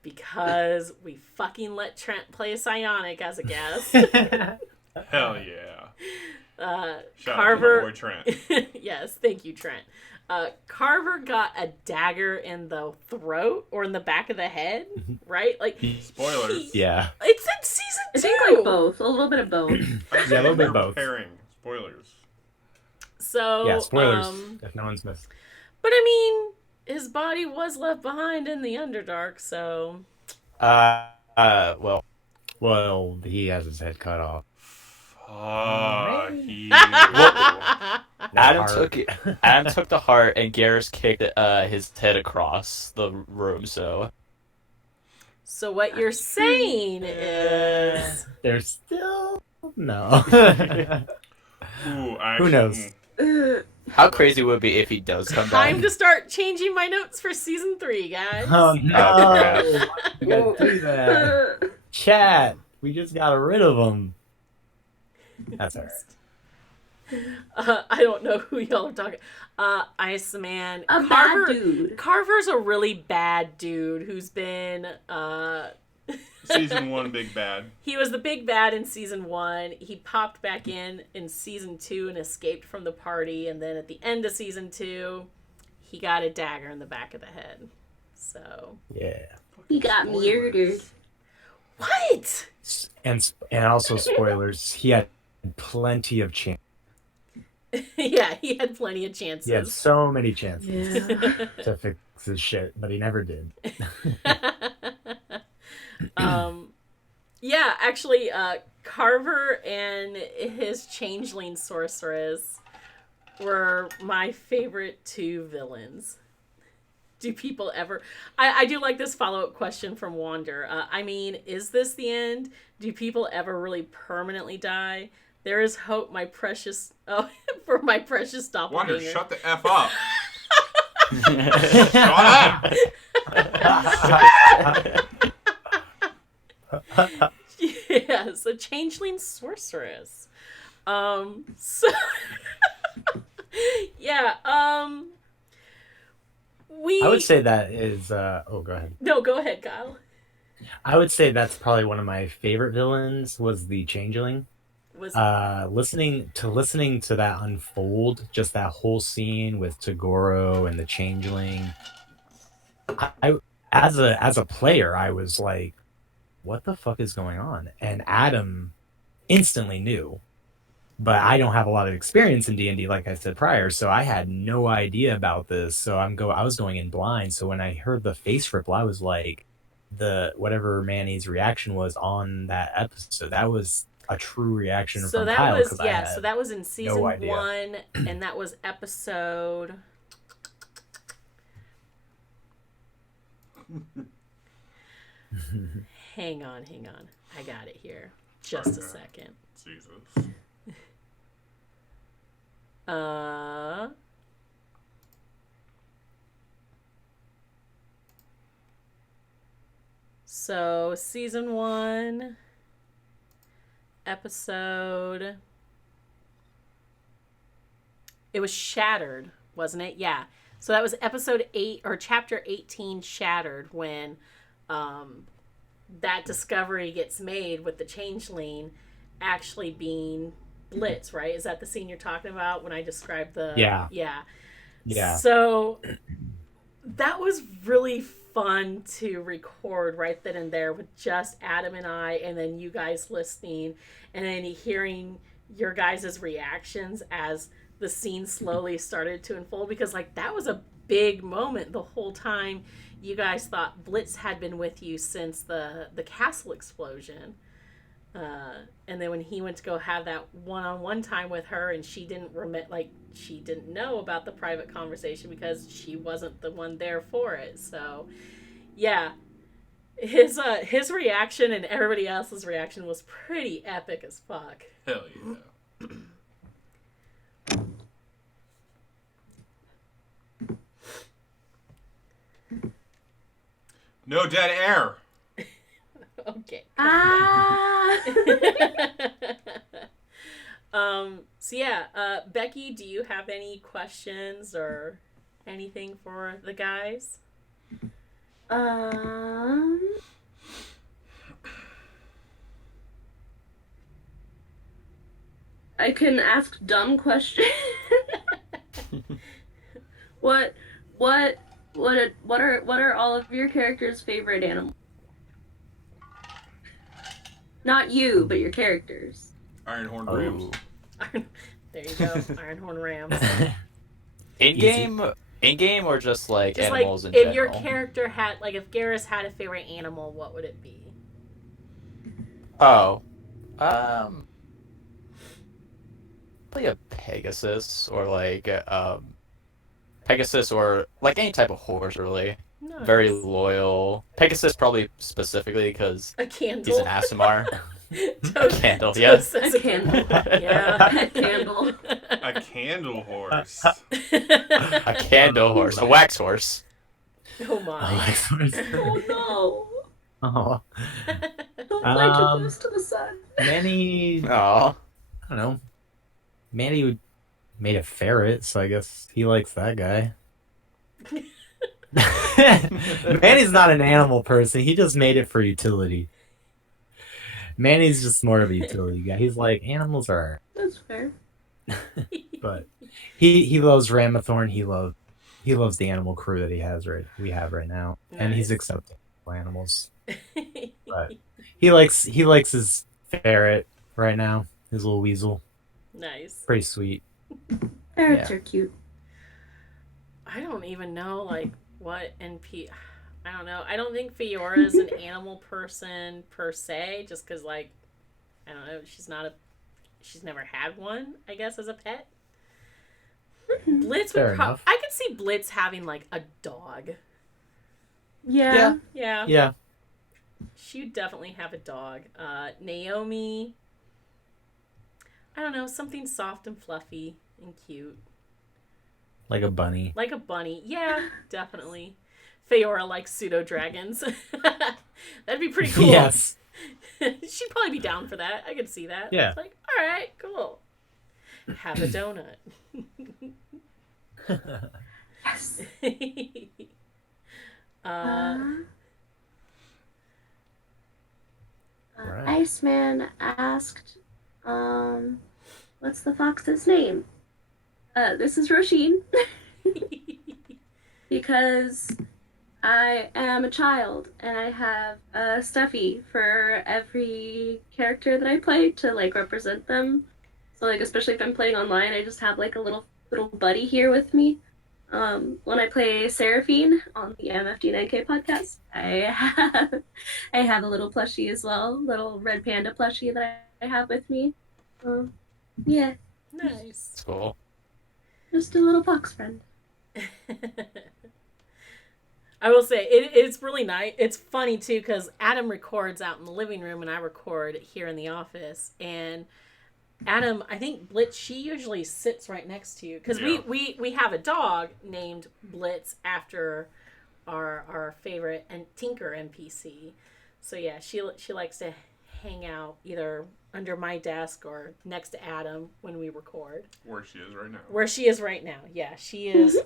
because we fucking let Trent play Psionic as a guest. Hell yeah. Shout Carver, out to my boy Trent. Yes, thank you, Trent. Carver got a dagger in the throat or in the back of the head, right? Like Spoilers. Yeah. it's in season 2. I think like both, a little bit of both. Yeah, a little bit We're both. preparing. Spoilers. So Yeah, spoilers. If no one's missed. but I mean, his body was left behind in the Underdark, so Well, Well, he has his head cut off. He. Adam took the heart, and Garrus kicked his head across the room. So So what you're saying is There's still no. Ooh, Who knows? how crazy would it be if he does come time back? to start changing my notes for season 3, guys. Oh no! crap. You gotta do that. Chat. We just got rid of him. That's alright. I don't know who y'all are talking. Iceman. A bad dude. Carver's a really bad dude who's been Season 1 big bad. he was the big bad in season 1. He popped back in season 2 and escaped from the party, and then at the end of season 2, he got a dagger in the back of the head. So Yeah. He got murdered. what? And also spoilers. He had plenty of chances. Yeah, he had plenty of chances. He had so many chances Yeah. to fix his shit, but he never did. Yeah, actually, Carver and his changeling sorceress were my favorite 2 villains. Do people ever... I do like this follow-up question from Wander. I mean, is this the end? Do people ever really permanently die? There is hope, my precious... Oh, for my precious doppelganger. Wonder, shut the F up. Shut up. Yes, a changeling sorceress. So yeah, I would say that is oh go ahead. No, go ahead, Kyle. I would say that's probably one of my favorite villains was the Changeling. Was Listening to that unfold, just that whole scene with Tagoro and the Changeling. I as a player, I was like, what the fuck is going on? And Adam instantly knew. But I don't have a lot of experience in D&D, like I said prior, so I had no idea about this. So I was going in blind. So when I heard the face ripple, I was like, whatever Manny's reaction was on that episode, that was a true reaction so from that Kyle. was yeah. So that was in season idea. 1, and that was episode. Hang on. I got it here. Just a second. Jesus. So season 1, episode. It was Shattered, wasn't it? Yeah. So that was episode 8 or chapter 18, Shattered, when that discovery gets made with the changeling actually being Blitz, right? Is that the scene you're talking about when I described the... Yeah. Yeah. Yeah. So that was really fun to record right then and there with just Adam and I, and then you guys listening, and then hearing your guys' reactions as the scene slowly started to unfold, because like that was a big moment the whole time. You guys thought Blitz had been with you since the castle explosion. And then when he went to go have that one-on-one time with her, and she didn't she didn't know about the private conversation because she wasn't the one there for it. So, yeah, his reaction and everybody else's reaction was pretty epic as fuck. Hell yeah. No dead air. Okay. So yeah, Becky, do you have any questions or anything for the guys? I can ask dumb questions. What are all of your characters' favorite animals? Not you, but your characters. Ironhorn Rams. Oh. There you go, Ironhorn Rams. In game, or just like Just animals like in if general? your character had, like if Garrus had a favorite animal, what would it be? Oh, probably a Pegasus, or like Pegasus, or like any type of horse, really. Nice. Very loyal. Pegasus probably specifically because A candle. he's an Asimar. A candle, yes. says A candle. Yeah. A candle. A candle horse. A candle horse, a wax horse. Oh my. Oh no! Oh, Don't fly too close to the sun. Manny, Oh, I don't know. Manny made a ferret, so I guess he likes that guy. Manny's not an animal person. He just made it for utility. Manny's just more of a utility guy. He's like, animals are, That's fair. but he loves Ramathorn. He loves the animal crew that we have right now, and he's Nice. accepting of animals. But he likes his ferret right now. His little weasel, Nice. pretty sweet. Ferrets Yeah. are cute. I don't even know like what NP. I don't know. I don't think Fiora is an animal person per se, just because like I don't know. She's never had one. I guess as a pet. Blitz Fair would enough. I could see Blitz having like a dog. Yeah. Yeah. Yeah, She would definitely have a dog. Naomi, I don't know, something soft and fluffy and cute. like a bunny. Like a bunny. Yeah, definitely. Feora likes pseudo dragons. That'd be pretty cool. Yes. She'd probably be down for that. I could see that. Yeah. It's like, all right, cool. Have a donut. Yes. Right. Iceman asked, what's the fox's name? This is Roisin. Because I am a child and I have a stuffy for every character that I play to like represent them. So like especially if I'm playing online, I just have like a little buddy here with me. When I play Seraphine on the MFD9K podcast, I have a little plushie as well, little red panda plushie that I have with me. Yeah, Nice. it's cool. just a little fox friend. I will say it's really nice. It's funny too because Adam records out in the living room and I record here in the office. And Adam, I think Blitz, she usually sits right next to you because Yeah. we have a dog named Blitz after our favorite and Tinker NPC. So yeah, she likes to hang out either under my desk or next to Adam when we record. Where she is right now. Where she is right now. Yeah, she is.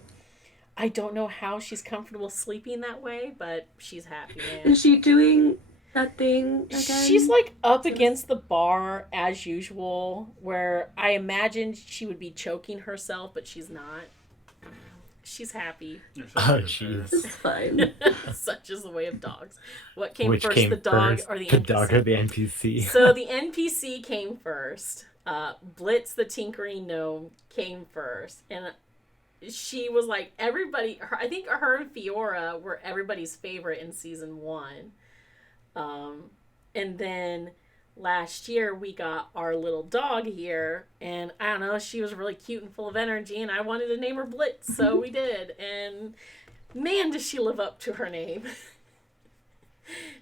I don't know how she's comfortable sleeping that way, but she's happy, man. Is she doing that thing again? She's like up against the bar as usual, where I imagined she would be choking herself, but she's not. She's happy. You're so Oh, good, jeez. It's fine. Such is the way of dogs. What came Which first, came the dog first, or the the NPC? dog or the NPC? So the NPC came first. Blitz the tinkering gnome came first, and she was like I think her and Fiora were everybody's favorite in season 1. And then last year we got our little dog here, and I don't know, she was really cute and full of energy, and I wanted to name her Blitz, so we did. And man, does she live up to her name.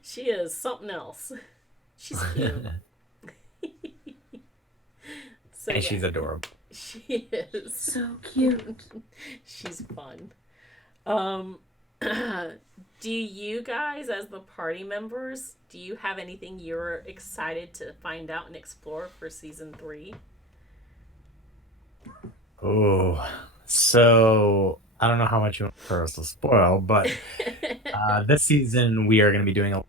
She is something else. She's cute. So, And yeah, she's adorable. she is. So cute. She's fun. Do you guys, as the party members, do you have anything you're excited to find out and explore for season 3? Oh, so I don't know how much you want for us to spoil, but this season we are going to be doing a lot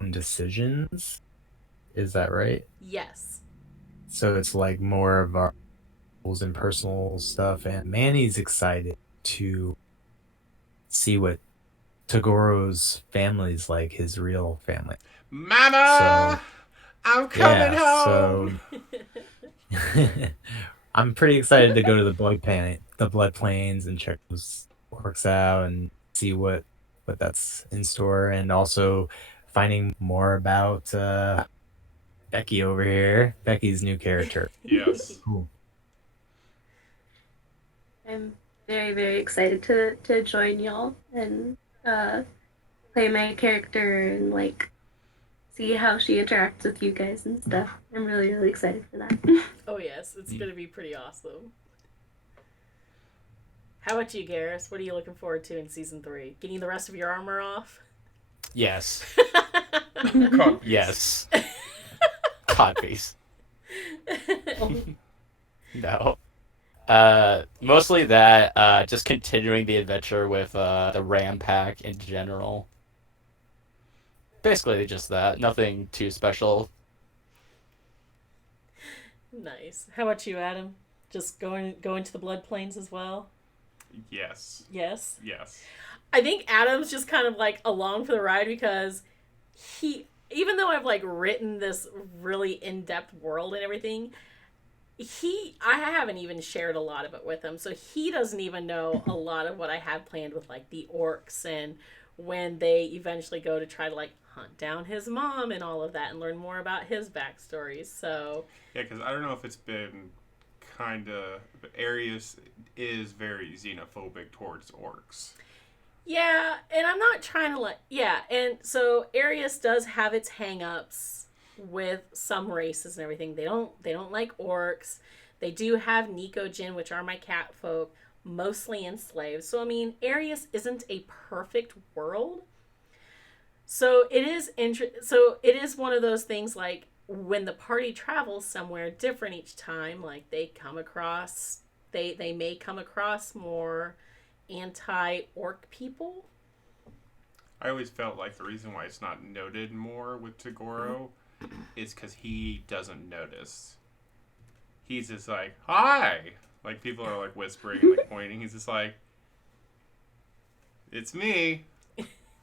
of decisions. Is that right? Yes. So it's like more of our goals and personal stuff, and Manny's excited to see what Tagoro's family's like, his real family. Mama, I'm coming home. So I'm pretty excited to go to the blood plains, and check those orcs out and see what that's in store, and also finding more about Becky over here. Becky's new character. Yes. Cool. I'm very, very excited to join y'all and play my character and like see how she interacts with you guys and stuff. I'm really, really excited for that. Oh, yes. It's going to be pretty awesome. How about you, Garrus? What are you looking forward to in season 3? Getting the rest of your armor off? Yes. Cod piece. Yes. Codpiece. No. Mostly that, just continuing the adventure with the Ram Pack in general. Basically just that. Nothing too special. Nice. How about you, Adam? Just going to the blood plains as well? Yes. Yes. Yes. I think Adam's just kind of like along for the ride because even though I've like written this really in-depth world and everything, I haven't even shared a lot of it with him, so he doesn't even know a lot of what I have planned with like the orcs and when they eventually go to try to like hunt down his mom and all of that and learn more about his backstory. So Yeah, because I don't know if it's been kind of... Arius is very xenophobic towards orcs. yeah, and I'm not trying to and so Arius does have its hang-ups with some races and everything. They don't like orcs. They do have Nikojin, which are my cat folk, mostly enslaved. So I mean, Arius isn't a perfect world. So it is one of those things like when the party travels somewhere different each time, like they may come across more anti-orc people. I always felt like the reason why it's not noted more with Tagoro is because he doesn't notice. He's just like, hi! Like, people are like whispering and like pointing. He's just like, it's me.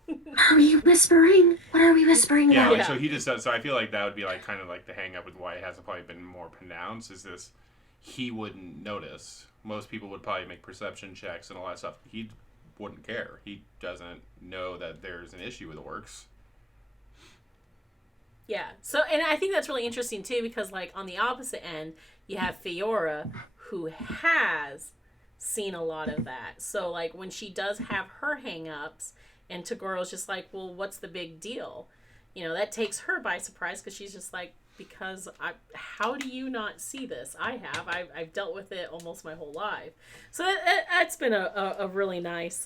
Are we whispering? What are we whispering Yeah, about? like, so he just does. So I feel like that would be like kind of like the hang up with why it hasn't probably been more pronounced is this. He wouldn't notice. Most people would probably make perception checks and all that stuff. He wouldn't care. He doesn't know that there's an issue with orcs. Yeah. So, and I think that's really interesting too, because like on the opposite end, you have Fiora, who has seen a lot of that. So, like when she does have her hang-ups, and Tagoro's just like, well, what's the big deal? You know, that takes her by surprise because she's just like, how do you not see this? I've dealt with it almost my whole life. So that's been a really nice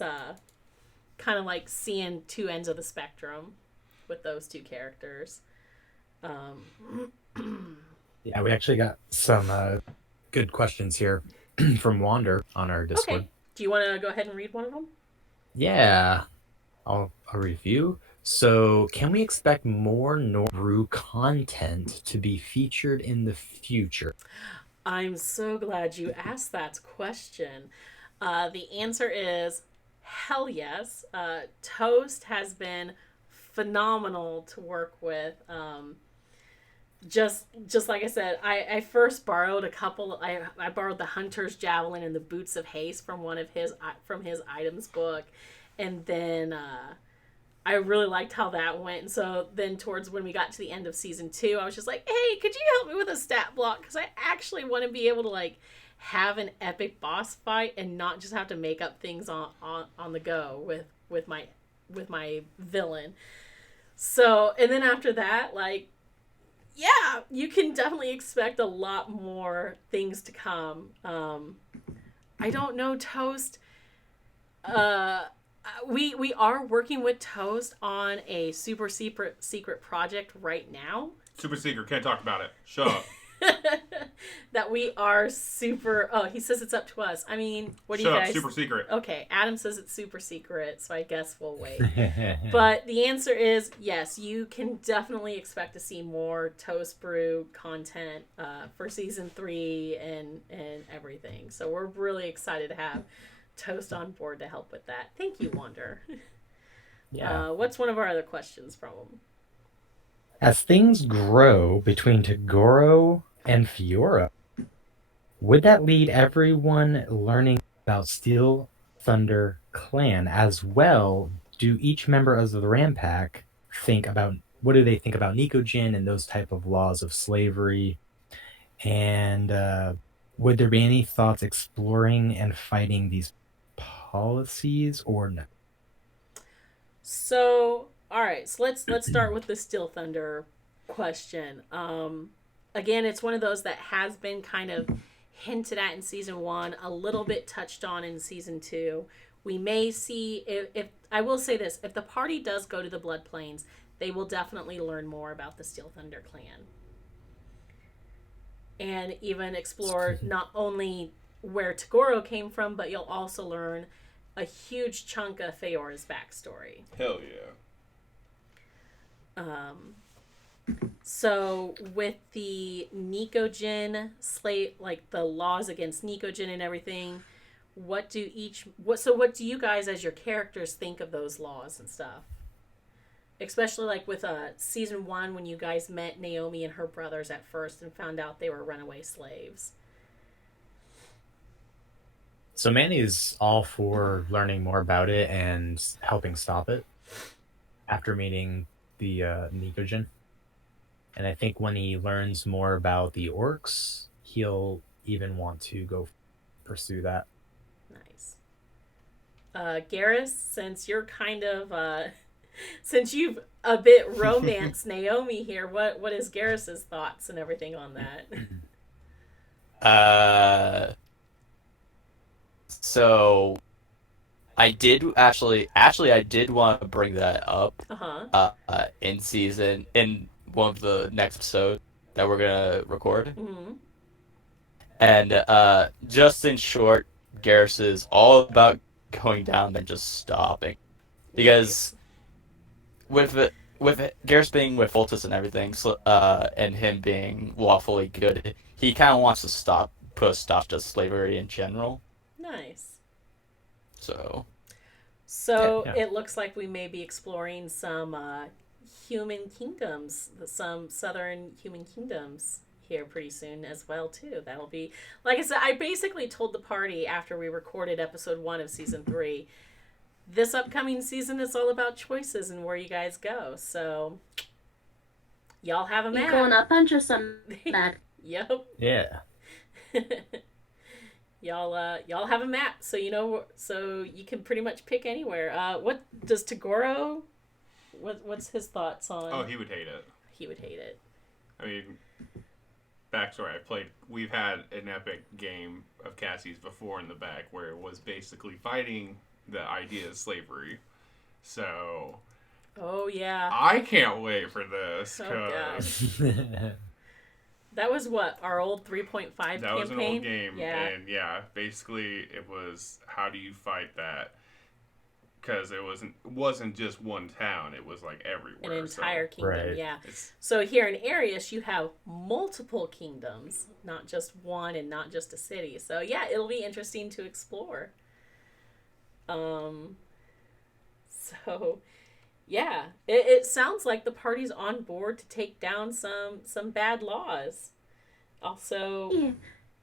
kind of like seeing two ends of the spectrum with those two characters. Yeah, we actually got some good questions here from Wander on our Discord. Okay. Do you want to go ahead and read one of them? Yeah, I'll review. So, can we expect more Noru content to be featured in the future? I'm so glad you asked that question. The answer is hell yes. Toast has been phenomenal to work with. Just like I said, I first borrowed a couple. I borrowed the Hunter's Javelin and the Boots of Haste from his items book, and then I really liked how that went. And so then towards when we got to the end of season 2, I was just like, hey, could you help me with a stat block? Because I actually want to be able to like have an epic boss fight and not just have to make up things on the go with my villain. So, and then after that, like, yeah, you can definitely expect a lot more things to come. I don't know, Toast. We are working with Toast on a super secret project right now. Super secret, can't talk about it. Shut up. That we are super. Oh, he says it's up to us. I mean, what do Shut you up, guys? super secret. Okay, Adam says it's super secret, so I guess we'll wait. But the answer is yes. You can definitely expect to see more Toast Brew content for season 3 and everything. So we're really excited to have Toast on board to help with that. Thank you, Wander. Yeah. What's one of our other questions from him? As things grow between Tagoro and Fiora, would that lead everyone learning about Steel Thunder Clan as well? Do each member of the Rampack think about what do they think about Nikojin and those type of laws of slavery? And would there be any thoughts exploring and fighting these policies or no? So, all right. So let's start with the Steel Thunder question. Again, it's one of those that has been kind of hinted at in season 1, a little bit touched on in season 2. We may see if I will say this: if the party does go to the Blood Plains, they will definitely learn more about the Steel Thunder clan, and even explore not only where Tagoro came from, but you'll also learn a huge chunk of Feora's backstory. Hell yeah. So with the Nikojin slate, like the laws against Nikojin and everything, what do you guys as your characters think of those laws and stuff? Especially like with season 1 when you guys met Naomi and her brothers at first and found out they were runaway slaves. So Manny is all for learning more about it and helping stop it after meeting the Nikojin. And I think when he learns more about the orcs, he'll even want to go pursue that. Nice. Garrus, since you're kind of since you've a bit romanced Naomi here, what is Garrus's thoughts and everything on that? So I did I did want to bring that up in one of the next episodes that we're gonna record. Mm-hmm. And just in short, Garrus is all about going down and just stopping. Because with Garrus being with Voltus and everything, and him being lawfully good, he kind of wants to put a stop to slavery in general. Nice. So yeah. It looks like we may be exploring some human kingdoms, some southern human kingdoms here pretty soon as well too. That'll be, like I said, I basically told the party after we recorded episode 1 of season 3, this upcoming season is all about choices and where you guys go. So y'all have a map. You're going up under some map. Yep. Yeah. Y'all have a map, so you know, so you can pretty much pick anywhere. What does Tagoro? What's his thoughts on? Oh, he would hate it. He would hate it. I mean, backstory: we've had an epic game of Cassie's before in the back where it was basically fighting the idea of slavery. So. Oh yeah. I can't wait for this. Oh god. That was what, our old 3.5 campaign? That was an old game. Yeah. And yeah, basically it was how do you fight that? Because it wasn't just one town. It was like everywhere. An entire kingdom, right. Yeah. So here in Arius, you have multiple kingdoms, not just one and not just a city. So yeah, it'll be interesting to explore. Um, so yeah, it sounds like the party's on board to take down some bad laws. Also, Yeah.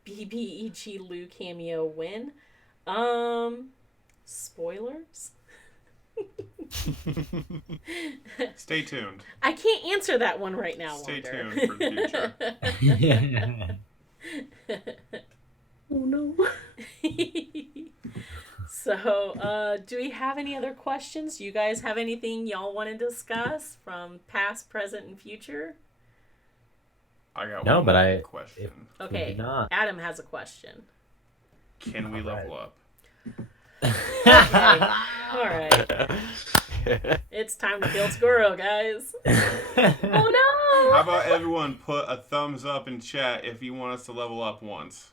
BBEG Lou cameo win. Spoilers? Stay tuned. I can't answer that one right now. Stay Wander. tuned for the future. Oh no. So, do we have any other questions? You guys have anything y'all want to discuss from past, present, and future? I got No, one but more I- question. Okay, not. Adam has a question. Can we level up? All right, it's time to build Squirrel, guys. Oh How about everyone put a thumbs up in chat if you want us to level up once?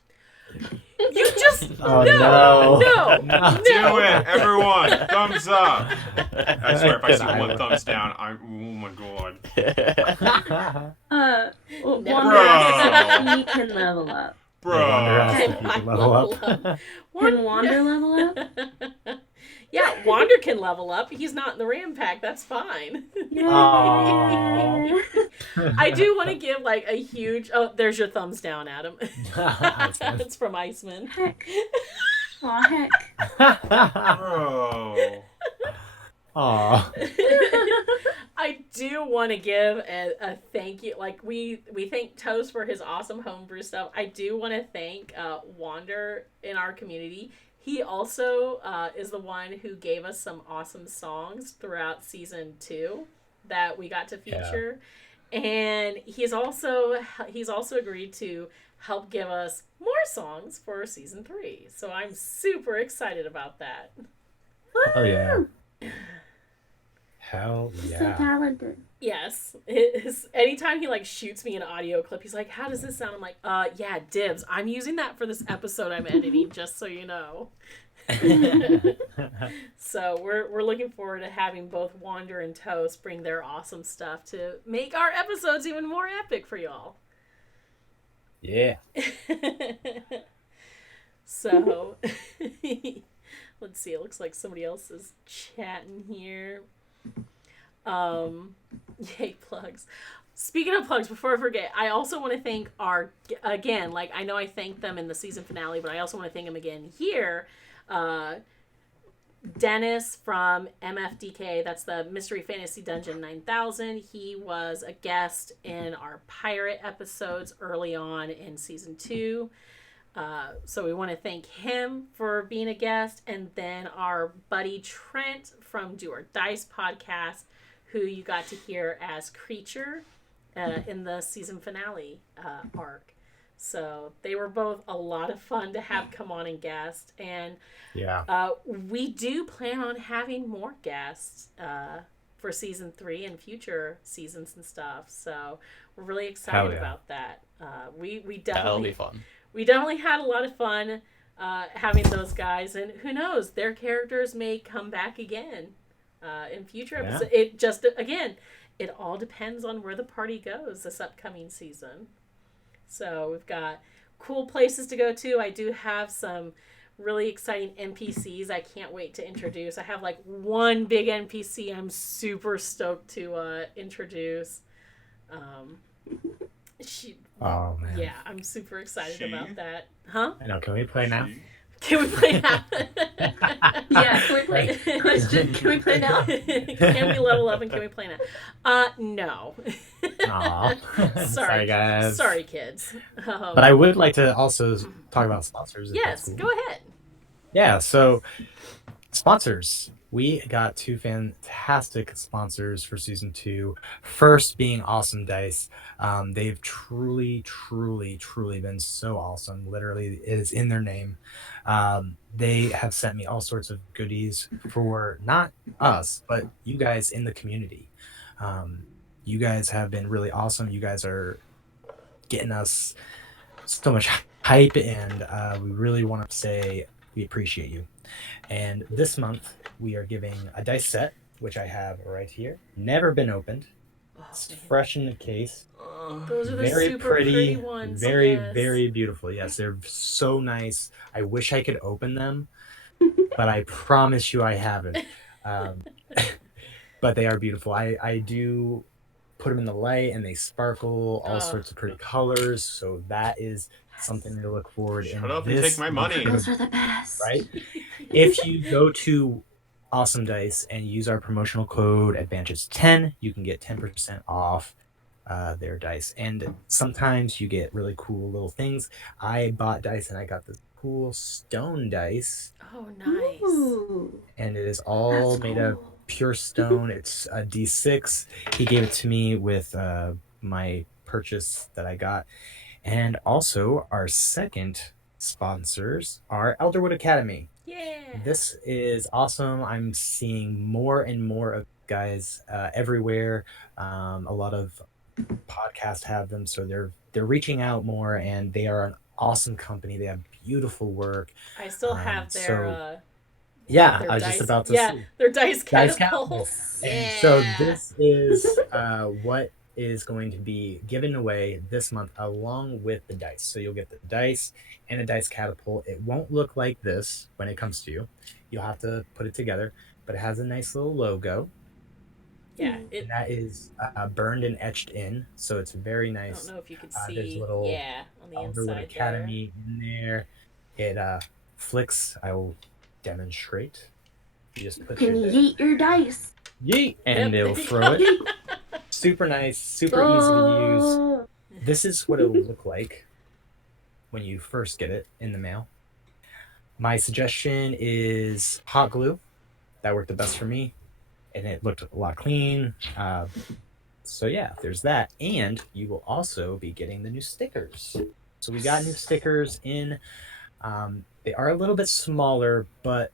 You just Oh, no, no. Do it, everyone! Thumbs up! I swear, if I see I one will. thumbs down, oh my god. no. Bro. He can level up. Bro. Can I level up? Can Wander level up? Yeah, Wander can level up. He's not in the Ram Pack. That's fine. Aw. I do want to give like a huge. Oh, there's your thumbs down, Adam. Iceman. It's from Iceman. Heck. Aw, heck. Bro. Aw. I do want to give a thank you. Like we thank Toast for his awesome homebrew stuff. I do want to thank Wander in our community. He also is the one who gave us some awesome songs throughout season 2 that we got to feature. Yeah. And he's also agreed to help give us more songs for season 3. So I'm super excited about that. Oh yeah. Hell So yeah. talented. Yes. Anytime he like shoots me an audio clip, he's like, "How does this sound?" I'm like, yeah, dibs. I'm using that for this episode I'm editing, just so you know." So we're looking forward to having both Wander and Toast bring their awesome stuff to make our episodes even more epic for y'all. Yeah. So let's see. It looks like somebody else is chatting here. Yay, plugs. Speaking of plugs, before I forget, I also want to thank again, like I know I thanked them in the season finale, but I also want to thank them again here. Dennis from MFDK, that's the Mystery Fantasy Dungeon 9000. He was a guest in our pirate episodes early on in season 2. So we want to thank him for being a guest. And then our buddy Trent from Do or Dice podcast, who you got to hear as Creature in the season finale arc. So they were both a lot of fun to have come on and guest. And yeah, we do plan on having more guests for season 3 and future seasons and stuff. So we're really excited about that. We definitely, that'll be fun. We definitely had a lot of fun having those guys, and who knows, their characters may come back again in future episodes. It just, again, it all depends on where the party goes this upcoming season. So we've got cool places to go to. I do have some really exciting NPCs I can't wait to introduce. I have like one big NPC I'm super stoked to introduce. Oh man. Yeah, I'm super excited about that. Huh? I know. Can we play now? Can we play now? Yeah, can we play? Question, can we play now? Can we level up and can we play now? No. Aw. Sorry, guys. Sorry, kids. But I would like to also talk about sponsors. Yes, cool. go ahead. Yeah, so sponsors. We got 2 fantastic sponsors for season 2. First being Awesome Dice. They've truly been so awesome. Literally, it is in their name. They have sent me all sorts of goodies for not us, but you guys in the community. You guys have been really awesome. You guys are getting us so much hype, and we really want to say we appreciate you. And this month, we are giving a dice set, which I have right here. Never been opened. It's fresh in the case. Those are the very super pretty ones. Very, yes. very beautiful. Yes, they're so nice. I wish I could open them, but I promise you I haven't. Um, but they are beautiful. I do put them in the light and they sparkle all Oh. sorts of pretty colors. So that is something to look forward in Shut up and this take my money. Those are the best. right? If you go to Awesome Dice and use our promotional code Advantage10, you can get 10% off their dice. And sometimes you get really cool little things. I bought dice and I got this cool stone dice, Oh, nice. Ooh, and it is all that's made of cool. pure stone. It's a D6. He gave it to me with my purchase that I got. And also, our second sponsors are Elderwood Academy. Yeah. This is awesome. I'm seeing more and more of guys everywhere. A lot of podcasts have them, so they're reaching out more, and they are an awesome company. They have beautiful work. I still have their so yeah, their I was dice. just about to yeah, see. their dice Dice catapults. And Yeah. so this is what is going to be given away this month along with the dice. So you'll get the dice and a dice catapult. It won't look like this when it comes to you. You'll have to put it together, but it has a nice little logo. Yeah, And that is burned and etched in, so it's very I nice. don't know if you could There's see. little Yeah, on the Elderwood inside Academy in there. It flicks. I will demonstrate. You just put Can your you yeet your dice? yeet, and Yep, it'll there you throw go. it. Super nice, super easy to use. Oh, This is what it will look like when you first get it in the mail. My suggestion is hot glue. That worked the best for me, and it looked a lot clean. So yeah, there's that, and you will also be getting the new stickers. So we got new stickers in. They are a little bit smaller, but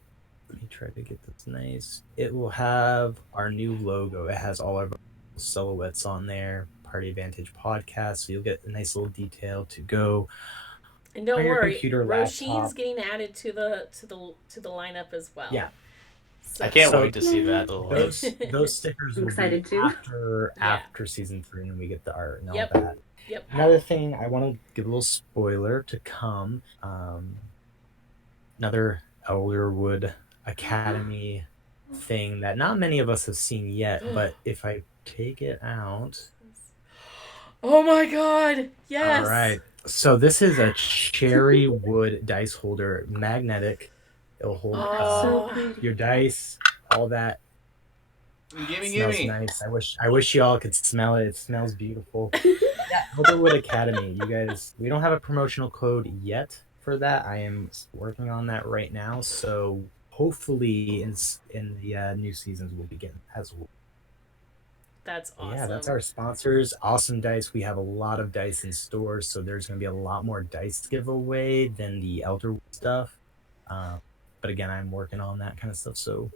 let me try to get this nice. It will have our new logo. It has all our silhouettes on there. Party Advantage podcast. So you'll get a nice little detail to go And don't on your worry, computer, Roshin's laptop. getting added to the lineup as well. Yeah. So, I can't So- wait to see that. Little Those stickers I'm will excited be too. after season 3, and we get the art and all Yep. that. Yep. Another thing, I want to give a little spoiler to come. Another Elderwood Academy thing that not many of us have seen yet, but if I take it out. Oh my God! Yes. All right. So this is a cherry wood dice holder, magnetic. It'll hold so Oh. pretty. your dice, all that. Gimme, Smells gimme. nice. I wish y'all could smell it. It smells beautiful. Yeah, Elderwood Academy. You guys, we don't have a promotional code yet for that. I am working on that right now. So hopefully in the new seasons we'll begin as well. That's awesome. Yeah, that's our sponsors. Awesome Dice. We have a lot of dice in stores, so there's going to be a lot more dice giveaway than the Elderwood stuff. But again, I'm working on that kind of stuff, so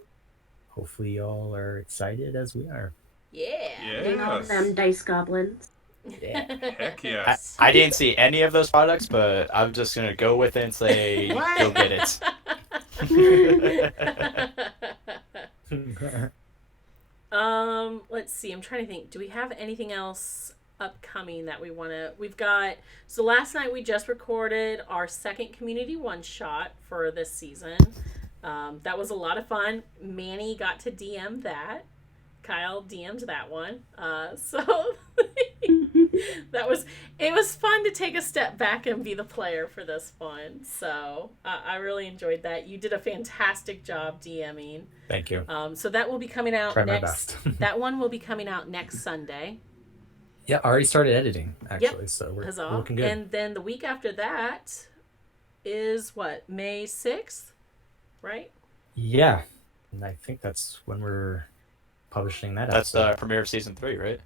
hopefully y'all are excited as we are. Yeah. Getting all Yes. them dice goblins. Yeah. Heck yes. I didn't see any of those products, but I'm just gonna go with it and say, What? go get it. Let's see. I'm trying to think. Do we have anything else upcoming that we want to? We've got. So last night we just recorded our second community one shot for this season. That was a lot of fun. Manny got to DM that. Kyle DM'd that one. So it was fun to take a step back and be the player for this one. So I really enjoyed that. You did a fantastic job DMing. Thank you. So that will be coming out Try my next. best. That one will be coming out next Sunday. Yeah, I already started editing actually, so we're Huzzah. looking good. And then the week after that is what, May 6th, right? Yeah, and I think that's when we're publishing that That's episode. the premiere of season 3, right?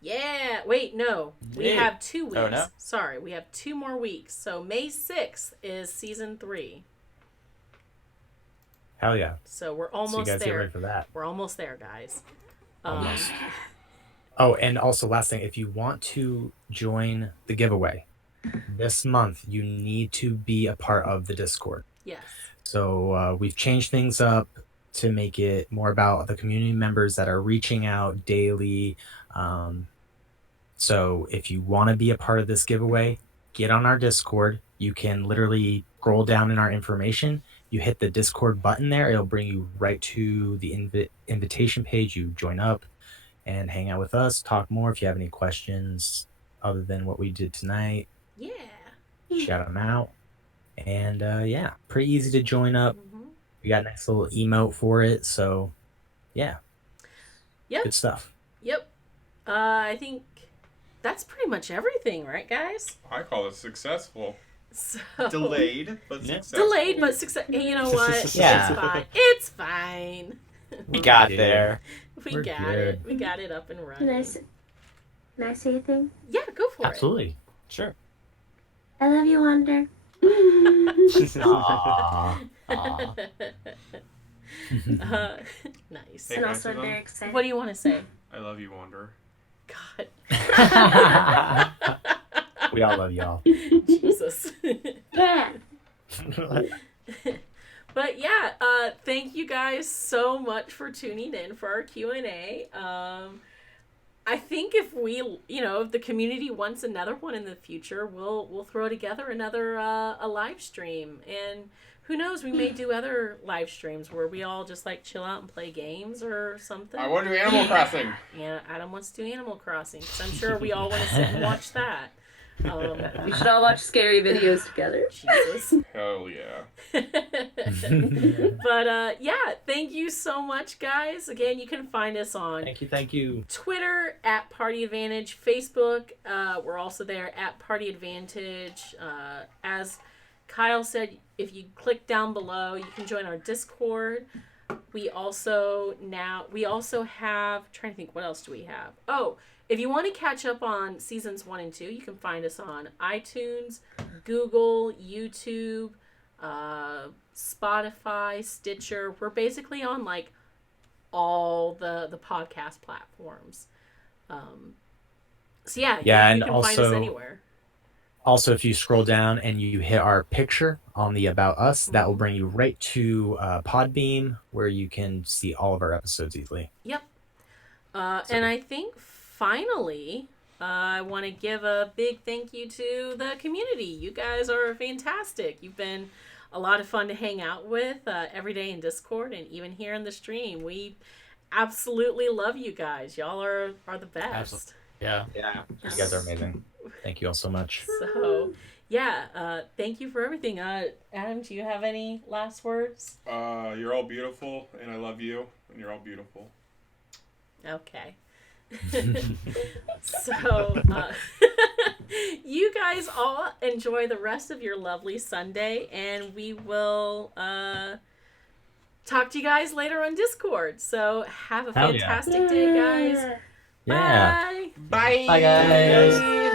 Yeah. Wait, no. We Yeah. have 2 weeks. Oh, no? Sorry, we have 2 more weeks. So May 6th is season 3. Hell yeah! So we're So you almost guys get there. ready for that. We're almost there, guys. Almost. Oh, and also last thing, if you want to join the giveaway this month, you need to be a part of the Discord. Yes. So we've changed things up to make it more about the community members that are reaching out daily. So if you want to be a part of this giveaway, get on our Discord. You can literally scroll down in our information you hit the Discord button there. It'll bring you right to the invitation page. You join up and hang out with us, talk more. If you have any questions other than what we did tonight, Yeah. shout them out. And yeah, pretty easy to join up. Mm-hmm. We got a nice little emote for it. So yeah. Yep. Good stuff. Yep. I think that's pretty much everything, right, guys? I call it successful. So Delayed, but successful. Delayed, but success. You know what? Yeah. It's fine. It's fine. We got Yeah. there. We're got good. it. We got it up and running. Can I say a thing? Yeah, go for Absolutely. Sure. I love you, Wander. Aww. Aw. it. Nice. Hey, And can I also, say I'm very something? excited. What do you want to say? I love you, Wander. God. We all love y'all. Jesus. Yeah. But yeah, thank you guys so much for tuning in for our Q&A. I think if if the community wants another one in the future, we'll throw together another a live stream, and who knows, we may do other live streams where we all just like chill out and play games or something. I want to do Animal Crossing. Yeah, Adam wants to do Animal Crossing, because I'm sure we all want to sit and watch that. We should all watch scary videos together. Jesus. Hell yeah. But yeah, thank you so much, guys. Again, you can find us on Thank you. Twitter at Party Advantage, Facebook. We're also there at Party Advantage. As Kyle said, if you click down below, you can join our Discord. We also have, trying to think, what else do we have? Oh, if you want to catch up on seasons 1 and 2, you can find us on iTunes, Google, YouTube, Spotify, Stitcher. We're basically on like all the podcast platforms. So yeah, Yeah, you and can find us also- anywhere. Also, if you scroll down and you hit our picture on the About Us, that will bring you right to Podbeam, where you can see all of our episodes easily. Yep. And I think finally, I want to give a big thank you to the community. You guys are fantastic. You've been a lot of fun to hang out with every day in Discord and even here in the stream. We absolutely love you guys. Y'all are the best. Absolutely. Yeah. Yeah, you guys are amazing. Thank you all so much. So, yeah, thank you for everything. Adam, do you have any last words? You're all beautiful, and I love you, and you're all beautiful. Okay. So, you guys all enjoy the rest of your lovely Sunday, and we will talk to you guys later on Discord. So, have a Hell yeah. fantastic day, guys. Yeah. Bye. Bye. Bye, guys.